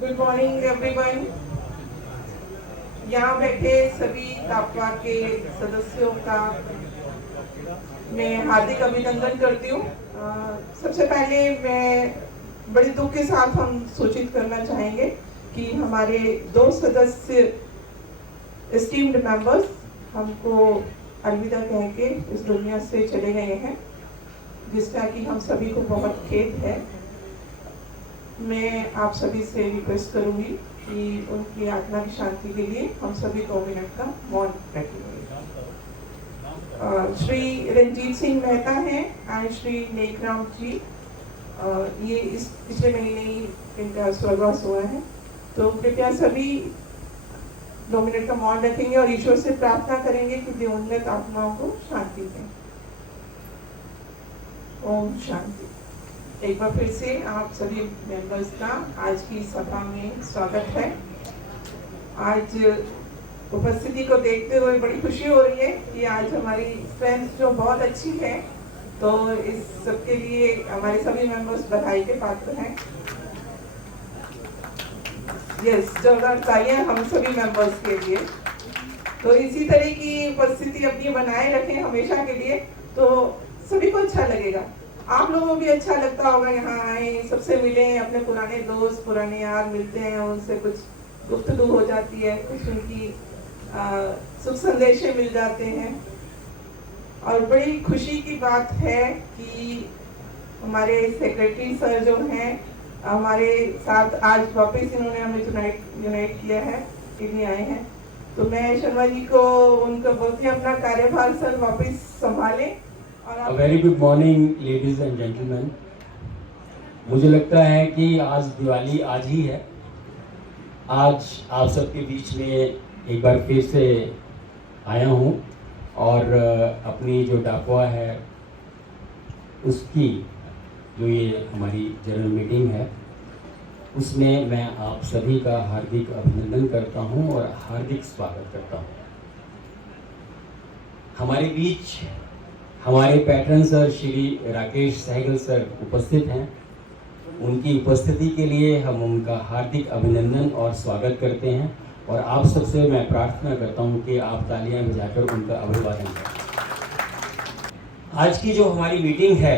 Good morning everyone. यहाँ बैठे सभी तापवा के सदस्यों का मैं हार्दिक अभिनंदन करती हूँ। सबसे पहले मैं बड़े दुख के साथ हम सूचित करना चाहेंगे कि हमारे 2 सदस्य एस्टीम्ड मेंबर्स हमको अलविदा कह के इस दुनिया से चले गए हैं, जिसका कि हम सभी को बहुत खेद है। मैं आप सभी से रिक्वेस्ट करूंगी कि उनकी आत्मा की शांति के लिए हम सभी 2 मिनट का मौन रखेंगे। श्री रंजीत सिंह मेहता हैं एंड श्री नेकराम जी, ये इस पिछले महीने ही इनका स्वर्गवास हुआ है, तो कृपया सभी 2 मिनट का मौन रखेंगे और ईश्वर से प्रार्थना करेंगे कि दिवंगत आत्माओं को शांति दें। ओम शांति। एक बार फिर से आप सभी मेंबर्स का आज की सभा में स्वागत है। आज उपस्थिति को देखते हुए बड़ी खुशी हो रही है कि आज हमारी स्ट्रेंथ जो बहुत अच्छी है, तो इस सबके लिए हमारे सभी मेंबर्स बधाई के पात्र हैं। यस, जोरदार तालियां हम सभी मेंबर्स के लिए। तो इसी तरह की उपस्थिति अपनी बनाए रखें हमेशा के लिए, तो सभी को अच्छा लगेगा। आप लोगों को भी अच्छा लगता होगा, यहाँ आए, सबसे मिले, अपने पुराने दोस्त पुराने यार मिलते हैं, उनसे कुछ गुफ्तगू हो जाती है, कुछ उनकी सुख संदेशे मिल जाते हैं। और बड़ी खुशी की बात है कि हमारे सेक्रेटरी सर जो हैं हमारे साथ आज वापस इन्होंने हमें यूनाइट किया है, इन्हीं आए हैं। तो मैं शर्मा जी को उनका बोलती हूँ अपना कार्यभार सर वापस संभालें। A very good morning ladies and gentlemen। मुझे लगता है कि आज दिवाली आज ही है। आज आप सबके बीच में एक बार फिर से आया हूँ और अपनी जो डाकवा है उसकी जो ये हमारी जनरल मीटिंग है उसमें मैं आप सभी का हार्दिक अभिनंदन करता हूँ और हार्दिक स्वागत करता हूँ। हमारे बीच हमारे patron sir Shri Rakesh Sehgal sir उपस्थित हैं। उनकी उपस्थिति के लिए हम उनका हार्दिक अभिनंदन और स्वागत करते हैं और आप सबसे मैं प्रार्थना करता हूं कि आप तालियां बजाकर उनका अभिवादन करें। आज की जो हमारी मीटिंग है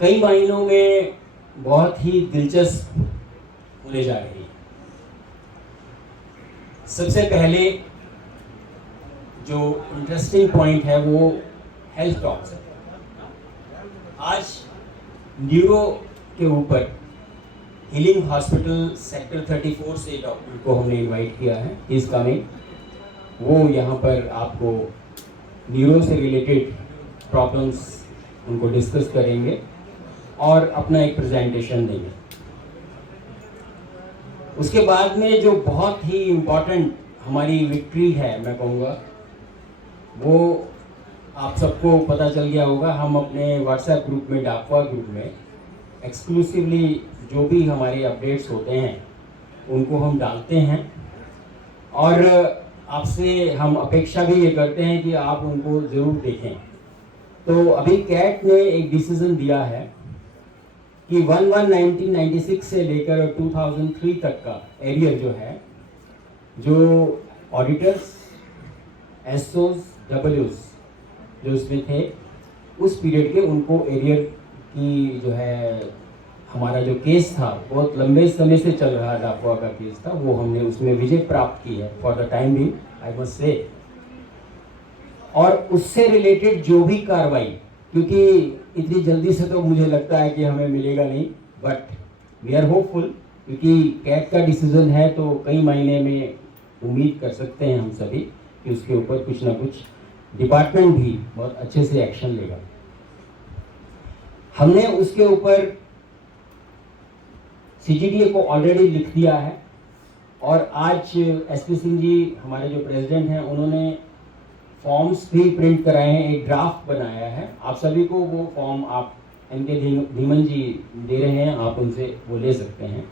कई मायनों में बहुत ही दिलचस्प होने जा रही है। सबसे पहले जो इंटरेस्टिंग पॉइंट है वो हेल्थ टॉक्स है। आज न्यूरो के ऊपर हीलिंग हॉस्पिटल सेक्टर 34 से डॉक्टर को हमने इनवाइट किया है, इस कमिंग। वो यहाँ पर आपको न्यूरो से रिलेटेड प्रॉब्लम्स उनको डिस्कस करेंगे और अपना एक प्रेजेंटेशन देंगे। उसके बाद में जो बहुत ही इम्पोर्टेंट हमारी विक्ट्री है मैं कहूँगा, वो आप सबको पता चल गया होगा। हम अपने व्हाट्सएप ग्रुप में, डाकवा ग्रुप में एक्सक्लूसिवली जो भी हमारे अपडेट्स होते हैं उनको हम डालते हैं और आपसे हम अपेक्षा भी ये करते हैं कि आप उनको ज़रूर देखें। तो अभी कैट ने एक डिसीज़न दिया है कि 1996 से लेकर 2003 तक का एरियर जो है, जो ऑडिटर्स, एसओज, डब्ल्यूज जो उसमें थे उस पीरियड के उनको एरियर की जो है हमारा जो केस था बहुत लंबे समय से चल रहा डाकवा का केस था, वो हमने उसमें विजय प्राप्त की है for the time being, I must say. और उससे रिलेटेड जो भी कार्रवाई, क्योंकि इतनी जल्दी से तो मुझे लगता है कि हमें मिलेगा नहीं, बट वी आर होपफुल, क्योंकि कैट का डिसीजन है तो कई महीने में उम्मीद कर सकते हैं हम सभी कि उसके ऊपर कुछ ना कुछ डिपार्टमेंट भी बहुत अच्छे से एक्शन लेगा। हमने उसके ऊपर सीजीडीए को ऑलरेडी लिख दिया है और आज एसपी सिंह जी हमारे जो प्रेसिडेंट हैं उन्होंने फॉर्म्स भी प्रिंट कराए हैं, एक ड्राफ्ट बनाया है। आप सभी को वो फॉर्म आप एनके धीमन जी दे रहे हैं, आप उनसे वो ले सकते हैं।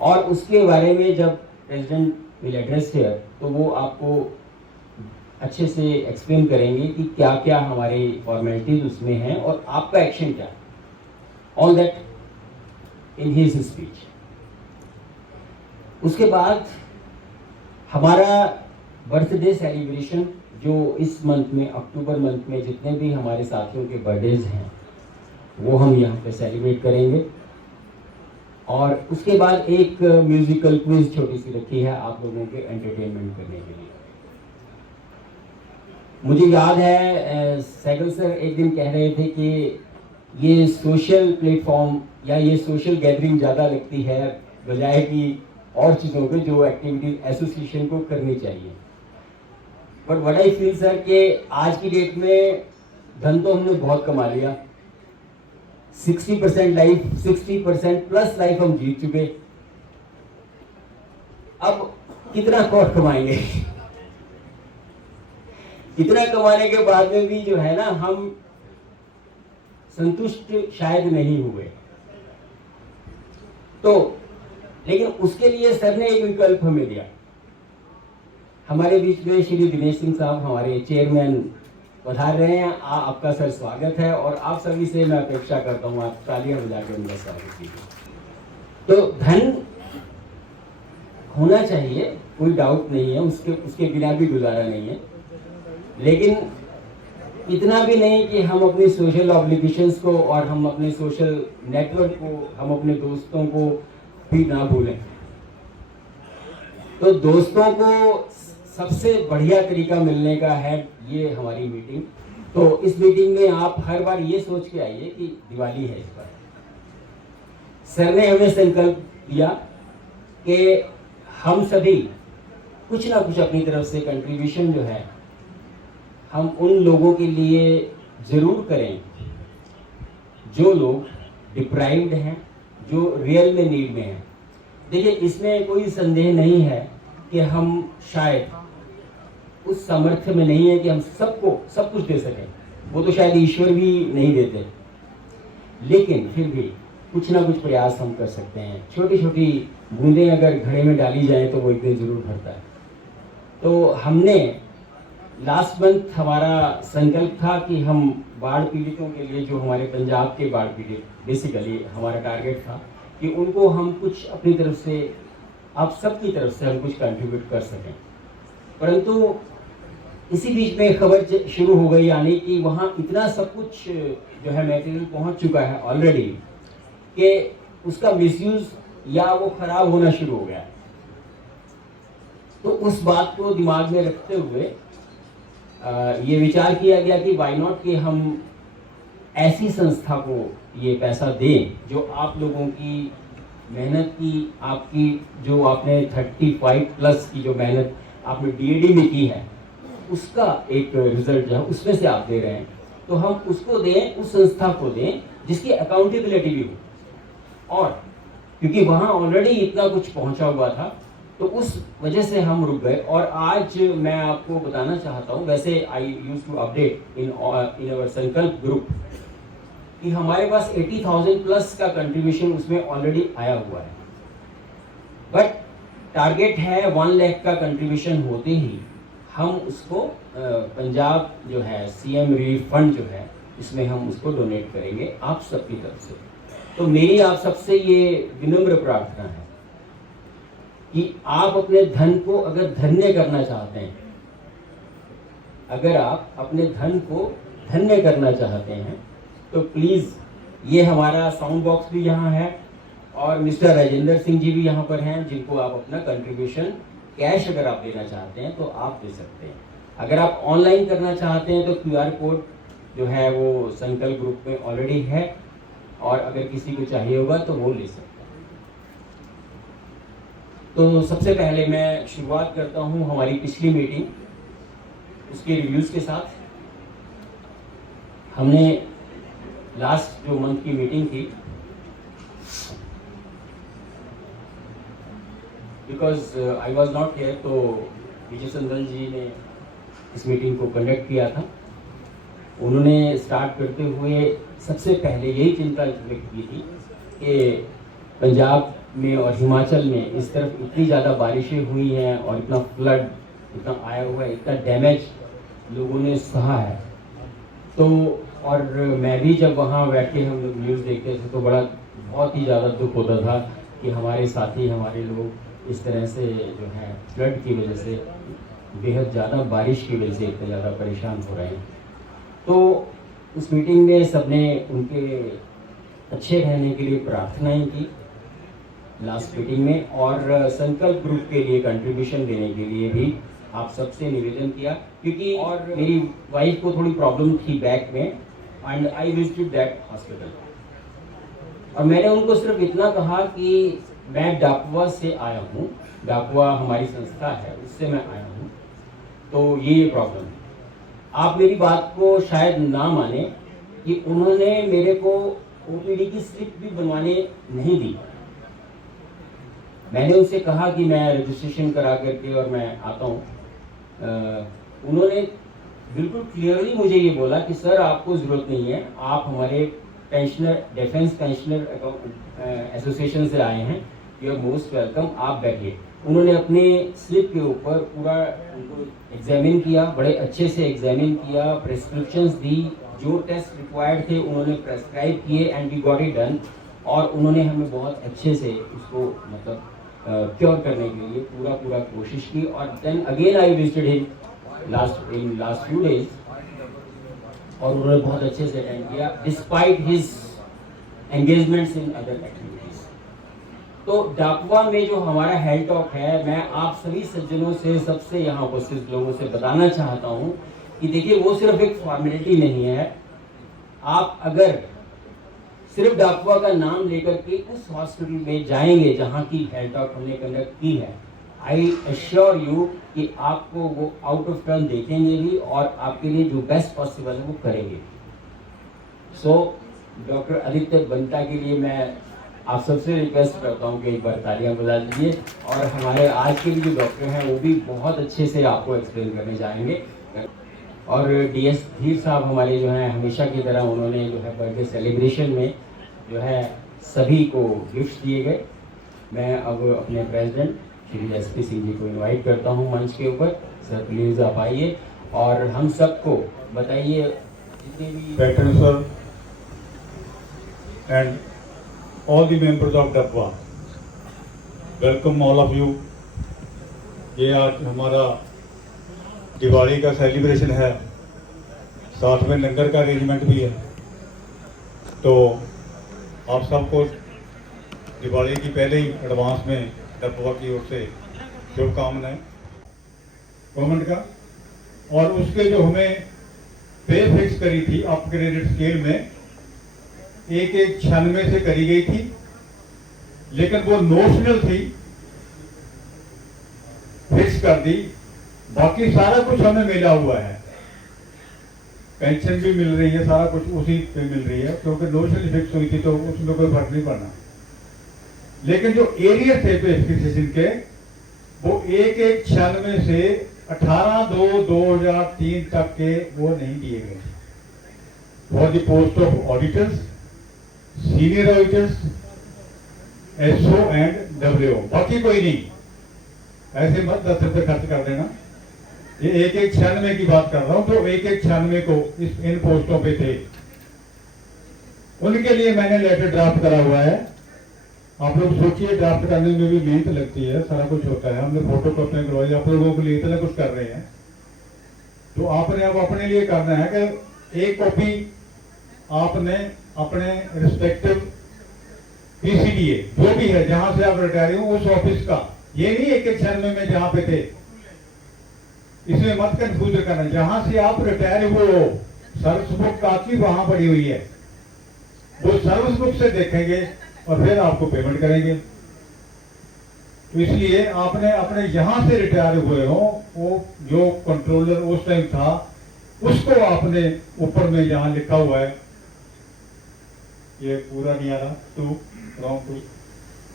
और उसके बारे में जब प्रेसिडेंट विल एड्रेस हियर तो वो आपको अच्छे से एक्सप्लेन करेंगे कि क्या क्या हमारे फॉर्मेलिटीज उसमें हैं और आपका एक्शन क्या है, all that in his speech. उसके बाद हमारा बर्थडे सेलिब्रेशन जो इस मंथ में, अक्टूबर मंथ में जितने भी हमारे साथियों के बर्थडेज हैं वो हम यहाँ पे सेलिब्रेट करेंगे। और उसके बाद एक म्यूजिकल क्विज छोटी सी रखी है आप लोगों के एंटरटेनमेंट करने के लिए। मुझे याद है सैगल सर एक दिन कह रहे थे कि ये सोशल प्लेटफॉर्म या ये सोशल गैदरिंग ज़्यादा लगती है बजाय कि और चीज़ों पे जो एक्टिविटी एसोसिएशन को करनी चाहिए। But what I feel sir कि आज की डेट में धन तो हमने बहुत कमा लिया, 60% लाइफ, 60% प्लस लाइफ हम जीत चुके। अब कितना और कमाएंगे? इतना कमाने के बाद में भी जो है ना हम संतुष्ट शायद नहीं हुए। तो लेकिन उसके लिए सर ने एक विकल्प हमें दिया। हमारे बीच में श्री दिनेश सिंह साहब हमारे चेयरमैन पधार रहे हैं। आपका सर स्वागत है और आप सभी से मैं अपेक्षा करता हूं आप तालियां बजाकर उनका स्वागत कीजिए। तो धन होना चाहिए, कोई डाउट नहीं है, उसके बिना भी गुजारा नहीं है, लेकिन इतना भी नहीं कि हम अपनी सोशल ऑब्लिगेशंस को और हम अपने सोशल नेटवर्क को, हम अपने दोस्तों को भी ना भूलें। तो दोस्तों को सबसे बढ़िया तरीका मिलने का है ये हमारी मीटिंग। तो इस मीटिंग में आप हर बार ये सोच के आइए कि दिवाली है इस बार। सर ने हमें संकल्प दिया कि हम सभी कुछ ना कुछ अपनी तरफ से कंट्रीब्यूशन जो है हम उन लोगों के लिए जरूर करें जो लोग डिप्राइव्ड हैं, जो रियल में नीड में हैं। देखिए इसमें कोई संदेह नहीं है कि हम शायद उस सामर्थ्य में नहीं है कि हम सबको सब कुछ दे सकें, वो तो शायद ईश्वर भी नहीं देते, लेकिन फिर भी कुछ ना कुछ प्रयास हम कर सकते हैं। छोटी छोटी बूंदें अगर घड़े में डाली जाए तो वो एक दिन जरूर भरता है। तो हमने लास्ट मंथ हमारा संकल्प था कि हम बाढ़ पीड़ितों के लिए, जो हमारे पंजाब के बाढ़ पीड़ित, बेसिकली हमारा टारगेट था कि उनको हम कुछ अपनी तरफ से, आप सबकी तरफ से हम कुछ कंट्रीब्यूट कर सकें। परंतु इसी बीच में खबर शुरू हो गई यानी कि वहाँ इतना सब कुछ जो है मटेरियल पहुँच चुका है ऑलरेडी कि उसका मिसयूज या वो खराब होना शुरू हो गया। तो उस बात को दिमाग में रखते हुए ये विचार किया गया कि वाई नॉट कि हम ऐसी संस्था को ये पैसा दें जो आप लोगों की मेहनत की, आपकी जो आपने 35 प्लस की जो मेहनत आपने डीएडी में की है उसका एक रिजल्ट जो है उसमें से आप दे रहे हैं। तो हम उसको दें, उस संस्था को दें जिसकी अकाउंटेबिलिटी भी हो। और क्योंकि वहाँ ऑलरेडी इतना कुछ पहुँचा हुआ था तो उस वजह से हम रुक गए। और आज मैं आपको बताना चाहता हूँ, वैसे I used to update in our Sankalp group कि हमारे पास 80,000 प्लस का कंट्रीब्यूशन उसमें ऑलरेडी आया हुआ है। बट टारगेट है 1 लाख का कंट्रीब्यूशन होते ही हम उसको पंजाब जो है सीएम रिलीफ फंड जो है इसमें हम उसको डोनेट करेंगे आप सबकी तरफ से। तो मेरी आप सबसे ये विनम्र प्रार्थना है कि आप अपने धन को अगर धन्य करना चाहते हैं, अगर आप अपने धन को धन्य करना चाहते हैं तो प्लीज़ ये हमारा साउंड बॉक्स भी यहाँ है और मिस्टर राजेंद्र सिंह जी भी यहाँ पर हैं जिनको आप अपना कंट्रीब्यूशन कैश अगर आप देना चाहते हैं तो आप दे सकते हैं। अगर आप ऑनलाइन करना चाहते हैं तो QR कोड जो है वो संकल्प ग्रुप में ऑलरेडी है और अगर किसी को चाहिए होगा तो वो ले सकते हैं। तो सबसे पहले मैं शुरुआत करता हूँ हमारी पिछली मीटिंग उसके रिव्यूज़ के साथ। हमने लास्ट जो मंथ की मीटिंग थी, because I was not here, तो विजय संदल जी ने इस मीटिंग को कंडक्ट किया था। उन्होंने स्टार्ट करते हुए सबसे पहले यही चिंता व्यक्त की थी कि पंजाब में और हिमाचल में इस तरफ इतनी ज़्यादा बारिशें हुई हैं और इतना फ्लड इतना आया हुआ है, इतना डैमेज लोगों ने सहा है। तो और मैं भी जब वहाँ बैठ के हम लोग न्यूज़ देखते थे तो बड़ा बहुत ही ज़्यादा दुख होता था कि हमारे साथी, हमारे लोग इस तरह से जो है फ्लड की वजह से, बेहद ज़्यादा बारिश की वजह से इतने ज़्यादा परेशान हो रहे हैं। तो उस मीटिंग में सबने उनके अच्छे रहने के लिए प्रार्थनाएं की लास्ट मीटिंग में, और संकल्प ग्रुप के लिए कंट्रीब्यूशन देने के लिए भी आप सबसे निवेदन किया, क्योंकि और मेरी वाइफ को थोड़ी प्रॉब्लम थी बैक में, and I visited that hospital. और मैंने उनको सिर्फ इतना कहा कि मैं डाकुआ से आया हूँ, डाकुआ हमारी संस्था है, उससे मैं आया हूँ, तो ये प्रॉब्लम है। आप मेरी बात को शायद ना माने कि उन्होंने मेरे को ओपीडी की स्लिप भी बनवाने नहीं दी। मैंने उनसे कहा कि मैं रजिस्ट्रेशन करा करके और मैं आता हूँ। उन्होंने बिल्कुल क्लियरली मुझे ये बोला कि सर आपको ज़रूरत नहीं है, आप हमारे पेंशनर, डिफेंस पेंशनर एसोसिएशन से आए हैं, यू आर मोस्ट वेलकम, आप बैठिए। उन्होंने अपने स्लिप के ऊपर पूरा उनको एग्जामिन किया, बड़े अच्छे से एग्जामिन किया, प्रेस्क्रिप्शंस दी, जो टेस्ट रिक्वायर्ड थे उन्होंने प्रेस्क्राइब किए, and we got it done. और उन्होंने हमें बहुत अच्छे से उसको मतलब क्योर करने के लिए पूरा कोशिश की। और then again I visited him last few days, और उन्होंने बहुत अच्छे से अटेंड किया despite his engagements in other activities. तो डाकुआ में जो हमारा हेल्थ टॉक है, मैं आप सभी सज्जनों से, सबसे यहाँ उपस्थित लोगों से बताना चाहता हूँ कि देखिए वो सिर्फ एक फॉर्मेलिटी नहीं है। आप अगर सिर्फ डाकुआ का नाम लेकर के उस हॉस्पिटल में जाएंगे जहाँ की हेल्थ टॉक हमने कंडक्ट की है, आई एश्योर यू कि आपको वो आउट ऑफ टर्न देखेंगे भी, और आपके लिए जो बेस्ट पॉसिबल है वो करेंगे। सो डॉक्टर आदित्य बंता के लिए मैं आप सबसे रिक्वेस्ट करता हूँ कि एक बार तालियां बजा दीजिए। और हमारे आज के भी जो डॉक्टर हैं वो भी बहुत अच्छे से आपको एक्सप्लेन करने जाएंगे। और डीएस धीर साहब हमारे जो हैं, हमेशा की तरह उन्होंने जो है बर्थडे सेलिब्रेशन में जो है सभी को गिफ्ट दिए गए। मैं अब अपने प्रेसिडेंट श्री एसपी सिंह जी को इनवाइट करता हूँ मंच के ऊपर। सर प्लीज आप आइए और हम सबको बताइए जितने भी pattern sir and all the members of DAPWA, welcome all of you। ये आज हमारा दिवाली का सेलिब्रेशन है, साथ में लंगर का अरेंजमेंट भी है, तो आप सबको दिवाली की पहले ही एडवांस में DAPWA की ओर से शुभकामनाएं गवर्नमेंट का। और उसके जो हमें पे फिक्स करी थी अपग्रेडेड स्केल में 1/96 से करी गई थी, लेकिन वो नोशनल थी, फिक्स कर दी। बाकी सारा कुछ हमें मिला हुआ है, पेंशन भी मिल रही है, सारा कुछ उसी पे मिल रही है, क्योंकि नोशनल फिक्स हुई थी तो उसमें कोई फर्क नहीं पड़ना। लेकिन जो एरिया थे पे फिक्सेशन के, वो 1/96 से 18/2/2003 तक के वो नहीं दिए गए। For the post of auditors, senior auditors, SO and WO, बाकी कोई नहीं। ऐसे मत 10 रुपए खर्च कर देना। ये 1/96 की बात कर रहा हूं, तो 1/96 को इन पोस्टों पे थे, उनके लिए मैंने लेटर ड्राफ्ट करा हुआ है। आप लोग सोचिए, ड्राफ्ट करने में भी मेहनत लगती है, सारा कुछ होता है। हमने फोटो कॉपी करवाई, आप लोगों के लिए इतना कुछ कर रहे हैं, तो आपने अब अपने लिए करना है कि एक कॉपी आपने अपने रिस्पेक्टिव पीसीडीए जो भी है जहां से आप रिटायर हो उस ऑफिस का, ये नहीं 1/96 में जहां पे थे, इसमें मत कंफ्यूज करना। जहां से आप रिटायर हुए हो, सर्विस बुक आपकी वहां पड़ी हुई है, वो सर्विस बुक से देखेंगे और फिर आपको पेमेंट करेंगे। तो इसलिए आपने अपने यहां से रिटायर हुए हो, वो जो कंट्रोलर उस टाइम था उसको आपने ऊपर में यहां लिखा हुआ है, ये पूरा नहीं आ रहा, टू फ्रॉम टू,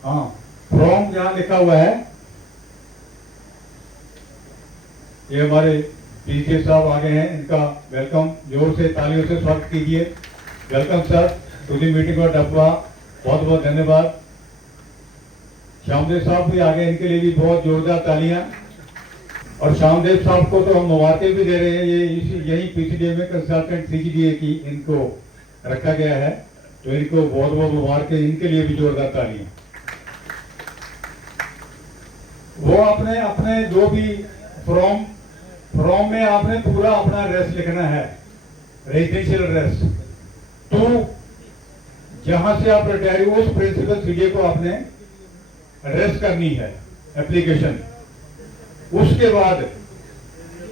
हाँ फ्रॉम जहां लिखा हुआ है, ये हमारे पीसीए साहब आ गए हैं, इनका वेलकम, जोर से तालियों से स्वागत कीजिए। Welcome sir to the meeting of DAPWA, बहुत बहुत धन्यवाद। श्यामदेव साहब भी आ गए, इनके लिए भी बहुत जोरदार तालियां। और श्यामदेव साहब को तो हम मुबारकें भी दे रहे हैं, ये यही पीसीडीए में कंसल्टेंट सीजीडीए की इनको रखा गया है, तो इनको बहुत बहुत मुबारकें, इनके लिए भी जोरदार तालियां। वो अपने अपने जो भी फ्रॉम में आपने पूरा अपना एड्रेस लिखना है, रेजिडेंशियल एड्रेस। तो जहां से आप रिटायर हुए उस प्रिंसिपल सीडीए को आपने एड्रेस करनी है एप्लीकेशन। उसके बाद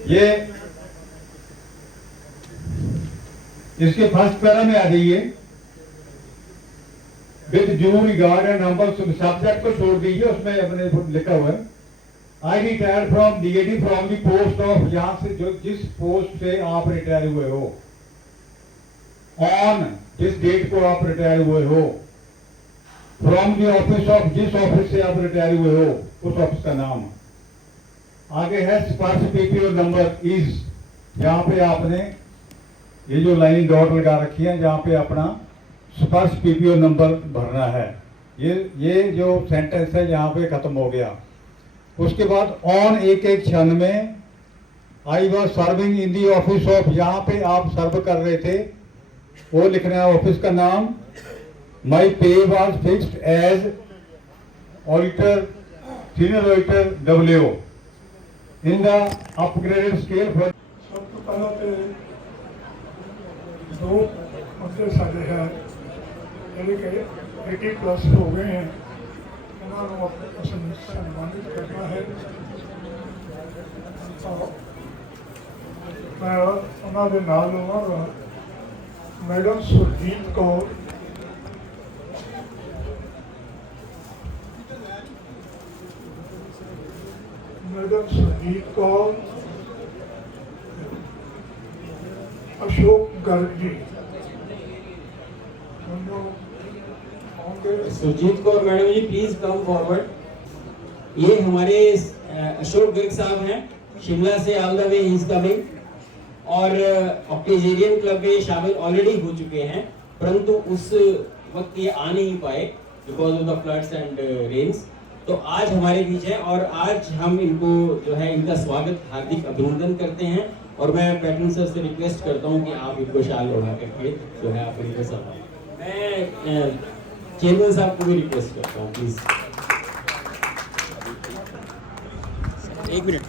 ये इसके फर्स्ट पैरा में आ जाइए, with due regard and number, subject को छोड़ दीजिए, उसमें अपने लिखा हुआ है I retire from DAD from the post of, यहां से जो जिस पोस्ट से आप रिटायर हुए हो, ऑन जिस डेट को आप रिटायर हुए हो, फ्रॉम दी ऑफिस ऑफ, जिस ऑफिस से आप रिटायर हुए हो उस ऑफिस का नाम। आगे है स्पर्श पीपीओ नंबर इज, यहां पे आपने ये जो लाइन डॉट लगा रखी है जहां पे अपना स्पर्श पीपीओ नंबर भरना है। ये जो सेंटेंस है यहाँ पे खत्म हो गया। उसके बाद on 1/1/96 I was serving in the office of, यहाँ पे आप सर्व कर रहे थे, वो लिखना है ऑफिस का नाम। My pay was fixed as auditor, senior auditor WO in the upgraded scale for. सब तो पहला तो दो मुद्दे साढ़े है यानी कि 80+ हो गए हैं, उन्होंने अपने सम्मानित करना है। मैं उन्होंने नाल लूँगा madam Surjit Kaur, madam Surjit Kaur, Ashok Garg ji. Surjit Kaur madam ji please come forward. ये हमारे अशोक गर्ग साहब हैं, शिमला से all the way he is coming, और ऑक्टेजेरियन क्लब में शामिल ऑलरेडी हो चुके हैं, परंतु उस वक्त ये आ नहीं पाए because of the floods and rains. तो आज हमारे बीच है और आज हम इनको जो है इनका स्वागत, हार्दिक अभिनंदन करते हैं। और मैं पैटर्न सर से रिक्वेस्ट करता हूं कि आप इनको शाल ओढ़ा करके जो है आप इनको सब, मैं चेयरमैन साहब को भी रिक्वेस्ट करता हूँ प्लीज। एक मिनट।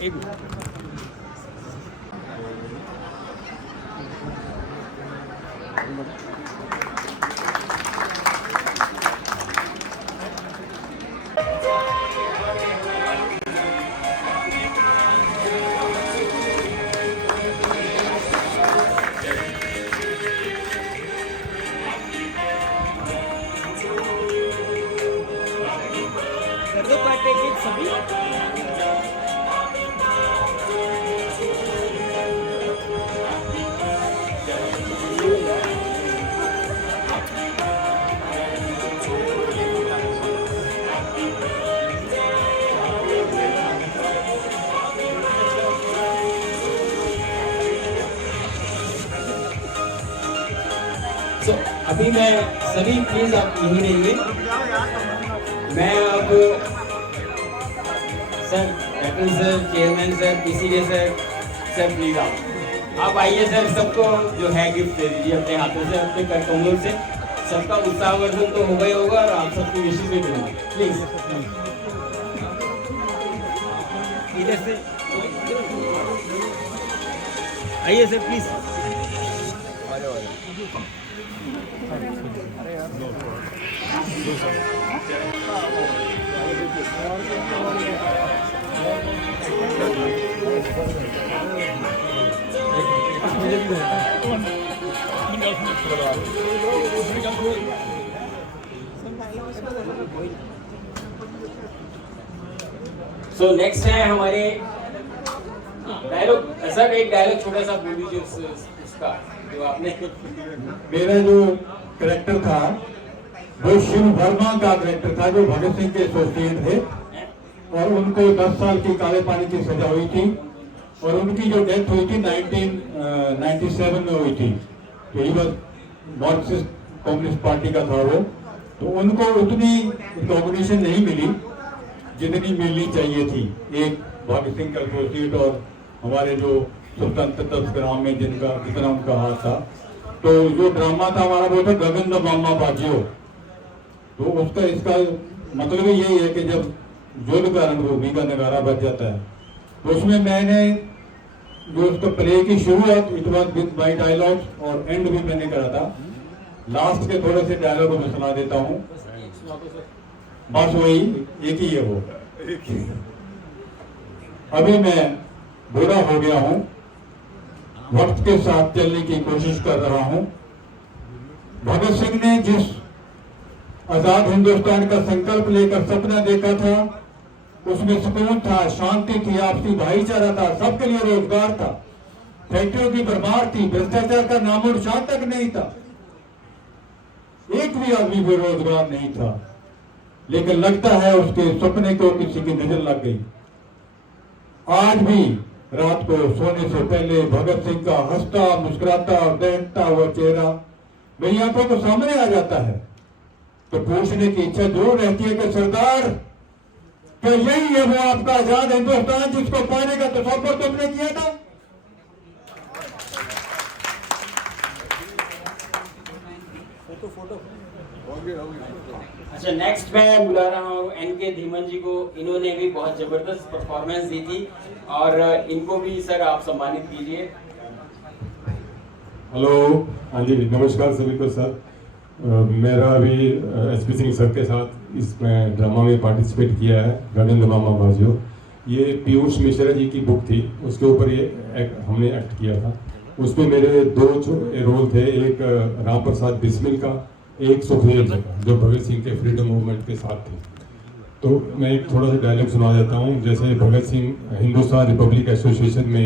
So, अभी मैं सभी प्लीज आप यहीं रहिए। मैं अब sir, captain sir, chairman sir, PCDA sir please आप आइए सर। सबको जो है गिफ्ट दे दीजिए अपने हाथों से, अपने करतूतों से। सबका उत्साहवर्धन तो होगा ही होगा और आप सबकी विशेष भी दूंगा प्लीज। इधर से आइए सर प्लीज। सो नेक्स्ट है हमारे डायलॉग। सर एक डायलॉग छोटा सा बोल दीजिए उसका जो आपने। मेरा जो करेक्टर था वो शिव वर्मा का करेक्टर था, जो भगत सिंह के एसोसिएट थे और उनको 10 साल की काले पानी की सजा हुई थी और उनकी जो डेथ हुई थी 1997 में हुई थी। तो ये बस मार्क्सिस्ट कम्युनिस्ट पार्टी का था वो। तो उनको उतनी रिकॉग्निशन नहीं मिली जितनी मिलनी चाहिए थी एक भगत सिंह का एसोसिएट और हमारे जो स्वतंत्रता संग्राम में जिनका जितना उनका हाथ था। तो जो ड्रामा था हमारा वो था गगन द मामा बाजियो। तो उसका इसका मतलब यही है कि जब युद्ध का रणभूमि का नगारा बज जाता है। तो उसमें मैंने जो उसका प्ले की शुरुआत it was with my dialogues और एंड भी मैंने करा था। लास्ट के थोड़े से डायलॉग मैं सुना देता हूँ, बस वही एक ही है वो। अभी मैं बुरा हो गया हूँ, वक्त के साथ चलने की कोशिश कर रहा हूँ। भगत सिंह ने जिस आजाद हिंदुस्तान का संकल्प लेकर सपना देखा था, उसमें सुकून था, शांति थी, आपसी भाईचारा था, सबके लिए रोजगार था, फैक्ट्रियों की भरमार थी, भ्रष्टाचार का नामो निशान तक नहीं था, एक भी आदमी बेरोजगार नहीं था। लेकिन लगता है उसके सपने को किसी की नजर लग गई। आज भी रात को सोने से पहले भगत सिंह का हंसता मुस्कुराता और दहकता हुआ चेहरा मेरी आंखों को सामने आ जाता है। तो पूछने की इच्छा जरूर रहती है कि सरदार, क्या यही है वो आपका आजाद हिंदुस्तान जिसको पाने का तसव्वुर तुमने किया था? अच्छा, नेक्स्ट मैं बुला रहा हूँ एनके धीमन जी को। इन्होंने भी बहुत जबरदस्त परफॉर्मेंस दी थी और इनको भी सर आप सम्मानित कीजिए। हेलो, हाँ जी, नमस्कार सभी को सर। मेरा अभी एसपी सिंह सर के साथ इसमें ड्रामा में पार्टिसिपेट किया है, राजेंद्र मामा बाजियो। ये पीयूष मिश्रा जी की बुक थी, उसके ऊपर ये हमने एक्ट किया था। उसमें मेरे दो रोल थे, एक राम प्रसाद बिस्मिल का, एक सुखदेव जी का, जो भगत सिंह के फ्रीडम मूवमेंट के साथ थे। तो मैं एक थोड़ा सा डायलॉग सुना देता हूँ। जैसे भगत सिंह हिंदुस्तान रिपब्लिक एसोसिएशन में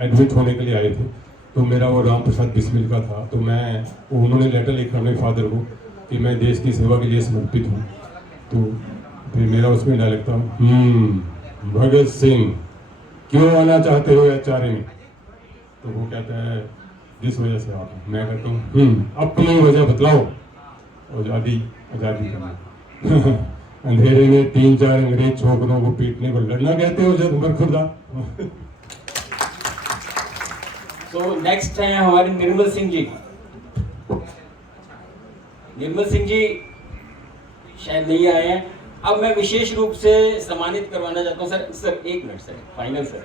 एडमिट होने के लिए आए थे, तो मेरा वो राम प्रसाद बिस्मिल का था। तो उन्होंने लेटर लिखा मेरे फादर को कि मैं देश की सेवा के लिए समर्पित हूँ। तो फिर मेरा उसमें डायलॉग था, भगत सिंह क्यों आना चाहते हो एचआरए में? तो वो कहता है जिस वजह से आप। मैं कहता हूँ अपनी वजह बतलाओ। आज़ादी करना। अंधेरे में 3-4 अंग्रेज छोकरों को पीटने को लड़ना कहते हो जब उमर खुदा। तो नेक्स्ट है हमारे निर्मल सिंह जी। निर्मल सिंह जी शायद नहीं आए हैं। अब मैं विशेष रूप से सम्मानित करवाना चाहता हूँ सर एक minute sir, final sir.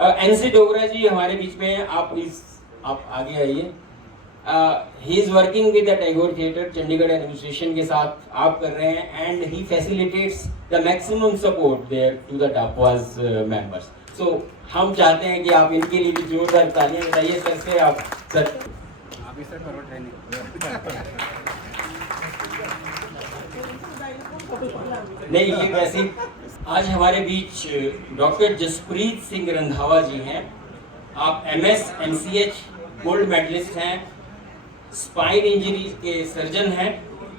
NC Dogra ji हमारे बीच में हैं, आप प्लीज आप आगे आइए। He is working with the Tagore theatre, Chandigarh administration के साथ आप कर रहे हैं and he facilitates the maximum support there to the टापवाज मेंबर्स। सो हम चाहते हैं कि आप इनके लिए भी जोरदार तालियां बजाइए सर से। आप सर अभी सर करो ट्रेनिंग। नहीं, ये वैसे आज हमारे बीच डॉक्टर जसप्रीत सिंह रंधावा जी हैं। आप MS MCH गोल्ड मेडलिस्ट हैं, स्पाइन इंजरी के सर्जन हैं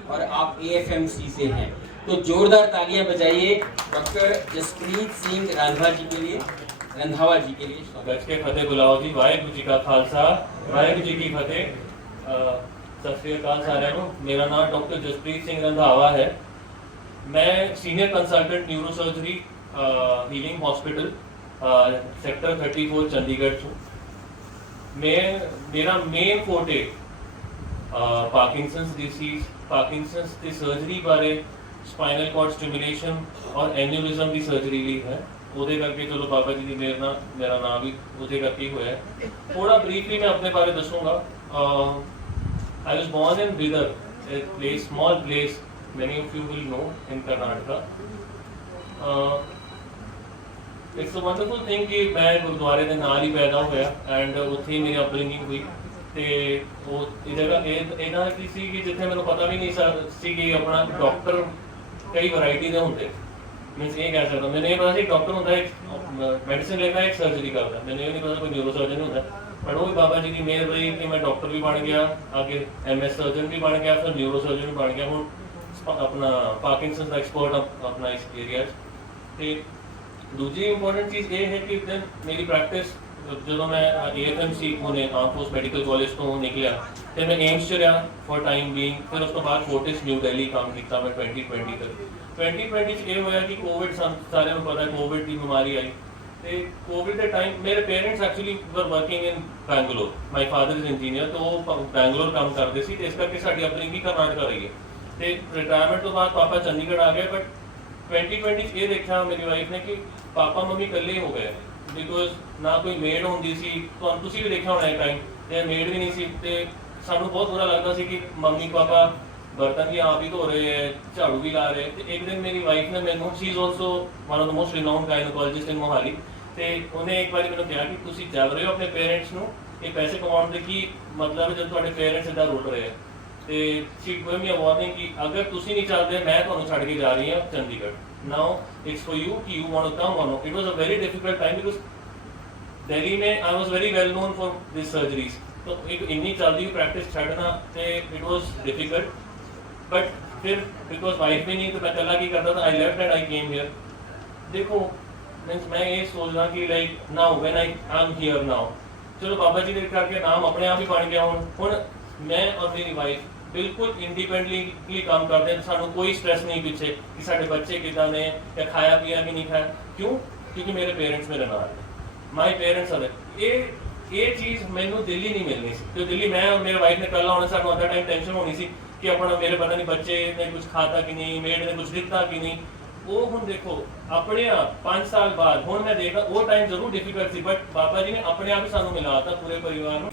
और आप AFMC से हैं। तो जोरदार तालियां बजाइए डॉक्टर जसप्रीत सिंह रंधावा जी के लिए। गज के फतेह बुलाओ जी। वाहेगुरु जी का खालसा, वाहेगुरु जी की फतेह। सत श्री अकाल साਰਿਆਂ ਨੂੰ। मेरा नाम डॉक्टर जसप्रीत सिंह रंधावा है। मैं senior consultant neuro surgery healing hospital sector 34 Chandigarh हूँ। मेरा मेन फोटे पार्किंसंस डिसीज, पार्किंसंस की सर्जरी बारे, स्पाइनल कॉर्ड स्टिमुलेशन और एन्यूरिज्म की सर्जरी भी है। ਉਹਦੇ ਕਰਕੇ चलो बाबा जी ਦੀ मेरा नाम भी ਉਹਦੇ ਕਰਕੇ ਹੋਇਆ है। थोड़ा ब्रीफली मैं अपने बारे दसूँगा। I was born in Bidar, a place, small place, many of you will know, in Karnataka. It's a wonderful thing कि मैं गुरुद्वारे ਦੇ ਨਾਲ ਹੀ ਪੈਦਾ ਹੋਇਆ ਐਂਡ ਉੱਥੇ ਮੇਰੀ ਅਪਬ੍ਰਿੰਗਿੰਗ ਹੋਈ ਤੇ ਉਹ ਇਹ ਜਗ੍ਹਾ ਇਹਨਾਂ ਕੀ ਸੀ ਕਿ ਜਿੱਥੇ ਮੈਨੂੰ ਪਤਾ ਵੀ ਨਹੀਂ ਸੀ ਕਿ ਆਪਣਾ ਡਾਕਟਰ ਕਈ ਵੈਰਾਈਟੀ ਦੇ ਹੁੰਦੇ। मीन्स ये कह सकता मैंने ये पता कि डॉक्टर होता है मेडिसिन लेता है, एक सर्जरी करता है। मैंने ये नहीं पता कोई न्यूरो सर्जन होता है, पर वो बाबा जी की मेहर रही कि मैं डॉक्टर भी बन गया, आगे MS सर्जन भी बन गया, फिर न्यूरो सर्जन भी बन गया। हूँ अपना पार्किंसंस का एक्सपर्ट अपना इस एरिया। तो दूसरी इंपॉर्टेंट चीज़ ये है कि मेरी प्रैक्टिस जो मैं AFMC Pune arm force medical college तो निकलिया, फिर मैं एम्स च रहा फॉर टाइम बीइंग, फिर उस तो बाद फोर्टिस न्यू दिल्ली काम किया मैं 2020 तक। 2020 च ये होया कि कोविड सारे को पता है कोविड की बीमारी आई। तो कोविड के टाइम मेरे parents actually were working in Bangalore, my father is engineer, तो वो बैंगलोर काम करते थे, तो इस करके साड़ी अपनी भी कर्नाटका रही है। तो रिटायरमेंट तो बाद पापा चंडीगढ़ आ गए, बट 2020 ਚ ਇਹ ਦੇਖਿਆ ਮੇਰੀ ਵਾਈਫ ਨੇ ਕਿ ਪਾਪਾ ਮੰਮੀ ਇਕੱਲੇ ਹੋ ਗਏ, ਬਿਕੋਜ਼ ਨਾ ਕੋਈ ਮੇਡ ਹੁੰਦੀ ਸੀ, ਤੁਹਾਨੂੰ ਤੁਸੀਂ ਵੀ ਦੇਖਿਆ ਹੋਣਾ ਇਹ ਟਾਈਮ ਤੇ ਮੇਡ ਵੀ ਨਹੀਂ ਸੀ, ਤੇ ਸਾਨੂੰ ਬਹੁਤ ਬੁਰਾ ਲੱਗਦਾ ਸੀ ਕਿ ਮੰਮੀ ਪਾਪਾ ਬਰਤਨ ਵੀ ਆਪ ਹੀ ਧੋ ਰਹੇ ਹੈ, ਝਾੜੂ ਵੀ ਲਾ ਰਹੇ। ਤੇ ਇੱਕ ਦਿਨ ਮੇਰੀ ਵਾਈਫ ਨੇ ਮੈਨੂੰ, she is also one of the most renowned gynaecologist in Mohali, ਤੇ ਉਹਨੇ ਇੱਕ ਵਾਰੀ ਮੈਨੂੰ ਕਿਹਾ ਕਿ ਤੁਸੀਂ ਜਲ ਰਹੇ ਹੋ ਆਪਣੇ ਪੇਰੈਂਟਸ ਨੂੰ, ਇਹ ਪੈਸੇ ਕਮਾਉਣ ਦੇ ਕੀ ਮਤਲਬ ਹੈ ਜਦ ਤੁਹਾਡੇ ਪੇਰੈਂਟਸ ਇੱਦਾਂ ਰੁੱਲ ਰਹੇ ਆ। ਤੇ ਸ਼ੀ ਗੇਵ ਮੀ ਅ ਵਾਰਨਿੰਗ ਕਿ ਅਗਰ ਤੁਸੀਂ ਨਹੀਂ ਚੱਲਦੇ ਮੈਂ ਤੁਹਾਨੂੰ ਛੱਡ ਕੇ ਜਾ ਰਹੀ ਹਾਂ Chandigarh. Now it's for you ਕਿ you want to come or not. It was a very difficult time because Delhi में I was very well known for this surgeries, तो एक इन्नी चलती हुई प्रैक्टिस छड़ना ते इट वाज डिफिकल्ट, बट फिर बिकॉज वाइफ भी नहीं तो मैं कला की करता था, I left and I came here. देखो मीन्स मैं ये सोचना कि like now when I am here now, चलो बाबा जी ने करके नाम अपने आप ही बन गया। हुण मैं और मेरी वाइफ बिल्कुल इंडिपेंडेंटली काम करते हैं, सानू कोई स्ट्रेस नहीं पीछे कि साडे बच्चे किदां ने या खाया पिया कि नहीं खाया। क्यों? क्योंकि मेरे पेरेंट्स मेरे नाल, माई पेरेंट्स आर। ये चीज़ मैनू दिल्ली नहीं मिलनी सी, तो दिल्ली मैं और मेरे वाइफ ने कल होना, सानू अद्धा टाइम टेंशन होनी सी कि अपना मेरे पता नहीं बच्चे ने कुछ खाता कि नहीं, मेड ने कुछ दिता कि नहीं। वो हुण देखो अपने आप 5 साल बाद हुण मैं देखदा वो टाइम जरूर डिफिकल्ट सी, बट बाबा जी ने अपने आप ही सानू मिलाता पूरे परिवार नूं,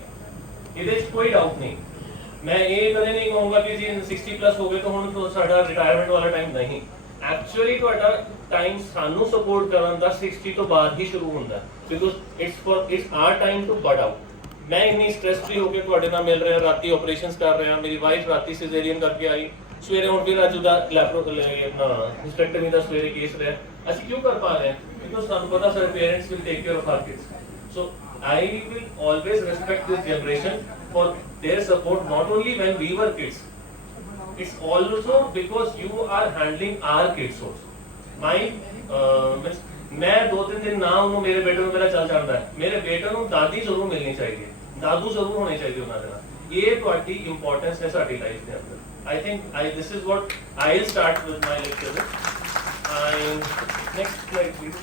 इहदे च कोई डाउट नहीं। मैं ये कदे नहीं कहूँगा कि जी 60 प्लस हो गए तो हुण तो साडा रिटायरमेंट वाला टाइम नहीं। एक्चुअली तुहाडा टाइम सानू सपोर्ट करन दा 60 तो बाद ही शुरू हुंदा है, because it's our time to bud out. मैं इन्नी स्ट्रेस फ्री होकर तुहाडे नाल मिल रहा, राती ऑपरेशंस कर रहा, मेरी वाइफ राती सिजेरियन करके आई, सवेरे हुण फिर अज दा हिस्टेक्टमी दा सवेरे केस रहा। ਅਸੀਂ क्यों कर पा रहे हैं? बिकॉज ਸਾਨੂੰ पता सारे parents will take care of our kids. So I will always respect this generation for their support, not only when we were kids, it's also because you are handling our kids also. My मैं 2-3 दिन ना ਉਹਨੂੰ ਮੇਰੇ ਬੇਟੇ ਨੂੰ ਮੇਰਾ ਚੱਲ ਜਾਂਦਾ ਹੈ, ਮੇਰੇ ਬੇਟੇ ਨੂੰ ਦਾਦੀ ਜ਼ਰੂਰ ਮਿਲਣੀ ਚਾਹੀਦੀ ਹੈ, ਦਾਦੂ ਜ਼ਰੂਰ ਹੋਣੇ ਚਾਹੀਦੇ ਉਹਨਾਂ ਦੇ ਨਾਲ। ਇਹ ਤੁਹਾਡੀ ਇੰਪੋਰਟੈਂਸ ਹੈ ਸਾਡੀ ਲਾਈਫ ਦੇ ਅੰਦਰ। I think this is what I'll start with my lecture. Next slide please.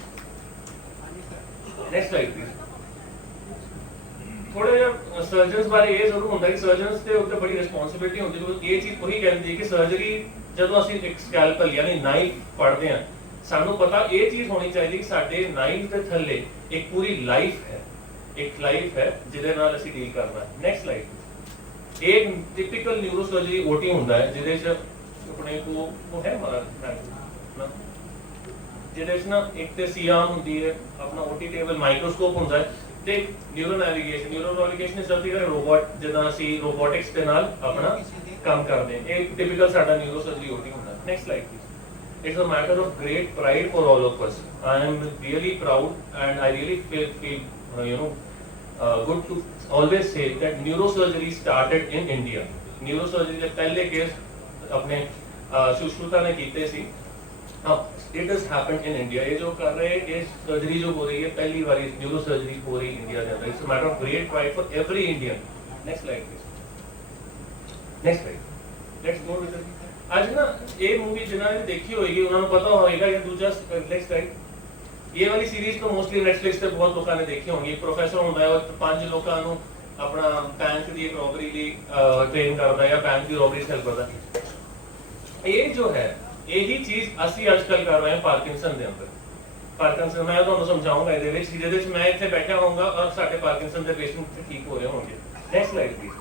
Next slide please. ਥੋੜਾ ਜਿਹਾ ਸਰਜਨਸ ਬਾਰੇ ਇਹ ਜ਼ਰੂਰ ਹੁੰਦਾ ਕਿ ਸਰਜਨਸ ਦੇ ਉੱਤੇ ਬੜੀ ਰਿਸਪੌਂਸਿਬਿਲਿਟੀ ਹੁੰਦੀ ਹੈ। ਇਹ ਚੀਜ਼ ਉਹੀ ਕਹਿੰਦੀ ਹੈ ਕਿ ਸਰਜਰੀ ਜਦੋਂ ਅਸੀਂ ਇੱਕ ਸਕੈਲਪਲ ਯਾਨੀ ਨਾਈਫ ਪੜਦੇ ਹਾਂ, ਸਾਨੂੰ ਪਤਾ ਇਹ ਚੀਜ਼ ਹੋਣੀ ਚਾਹੀਦੀ ਕਿ ਸਾਡੇ ਨਾਈਫ ਦੇ ਥੱਲੇ ਇੱਕ ਪੂਰੀ ਲਾਈਫ ਹੈ, ਇੱਕ ਲਾਈਫ ਹੈ ਜਿਹਦੇ ਨਾਲ ਅਸੀਂ ਡੀਲ ਕਰਨਾ ਹੈ। Next slide. ਇੱਕ ਟਿਪੀਕਲ ਨਿਊਰੋਸਰਜਰੀ ਓਟੀ ਹੁੰਦਾ ਹੈ ਜਿਹਦੇ 'ਚ ਆਪਣੇ ਕੋ ਉਹ ਹੈ ਹਮਾਰਾ ਜਿਹਦੇ 'ਚ ਨਾ ਇੱਕ ਤੇ ਸੀਆਮ ਹੁੰਦੀ ਹੈ, ਆਪਣਾ ਓਟੀ ਟੇਬਲ ਮਾਈਕਰੋਸਕੋਪ ਹੁੰਦਾ ਹੈ, ਤੇ neuro navigation is something like robot, ਜਿੱਦਾਂ ਅਸੀਂ ਰੋਬੋਟਿਕਸ ਦੇ ਨਾਲ ਆਪਣਾ ਕੰਮ ਕਰਦੇ ਹਾਂ। ਇਹ ਟਿਪੀਕਲ ਸਾਡਾ ਨਿਊਰੋਸਰਜਰੀ ਓਟੀ ਹੁੰਦਾ। Next slide please. It's a matter of great pride for all of us. I am really proud and I really feel good to always say that neurosurgery started in India. Neurosurgery के पहले case अपने सुश्रुता ने कीते सी। It has happened in India. ये जो कर रहे हैं ये सर्जरी जो हो रही है पहली बार न्यूरोसर्जरी हो रही है इंडिया के अंदर। It's a matter of great pride for every Indian. Next slide please. Next slide. Let's go with it. ਅੱਜ ਨਾ ਇਹ मूवी जिन्होंने ने देखी होगी उन्होंने पता होगा ये दूसरा नेक्स्ट राइट। ये वाली सीरीज तो मोस्टली नेटफ्लिक्स ਤੇ ਬਹੁਤ ਲੋਕਾਂ ਨੇ ਦੇਖੀ ਹੋਣੀ। ਇੱਕ ਪ੍ਰੋਫੈਸਰ ਹੁੰਦਾ ਹੈ ਉਹ 5 ਲੋਕਾਂ ਨੂੰ ਆਪਣਾ ਬੈਂਕ ਦੀ ਰੋਬਰੀ ਲਈ ਟ੍ਰੇਨ ਕਰਦਾ ਹੈ ਜਾਂ ਬੈਂਕ ਦੀ ਰੋਬਰੀ ਹੈਲਪ ਕਰਦਾ। ਇਹ ਜੋ ਹੈ ਇਹੀ ਚੀਜ਼ ਅਸੀਂ ਅੱਜਕੱਲ ਕਰ ਰਹੇ ਹਾਂ ਪਾਰਕਿੰਸਨ ਦੇ ਅੰਦਰ। ਪਾਰਕਿੰਸਨ ਮੈਂ ਤੁਹਾਨੂੰ ਸਮਝਾਉਂਗਾ ਇਹਦੇ ਵਿੱਚ ਜਿਹਦੇ ਵਿੱਚ ਮੈਂ ਇੱਥੇ ਬੈਠਾ ਹੋਊਂਗਾ ਔਰ ਸਾਡੇ ਪਾਰਕਿੰਸਨ ਦੇ ਪੇਸ਼ੈਂਟ ਠੀਕ ਹੋ ਰਹੇ ਹੋਣਗੇ। Next slide please.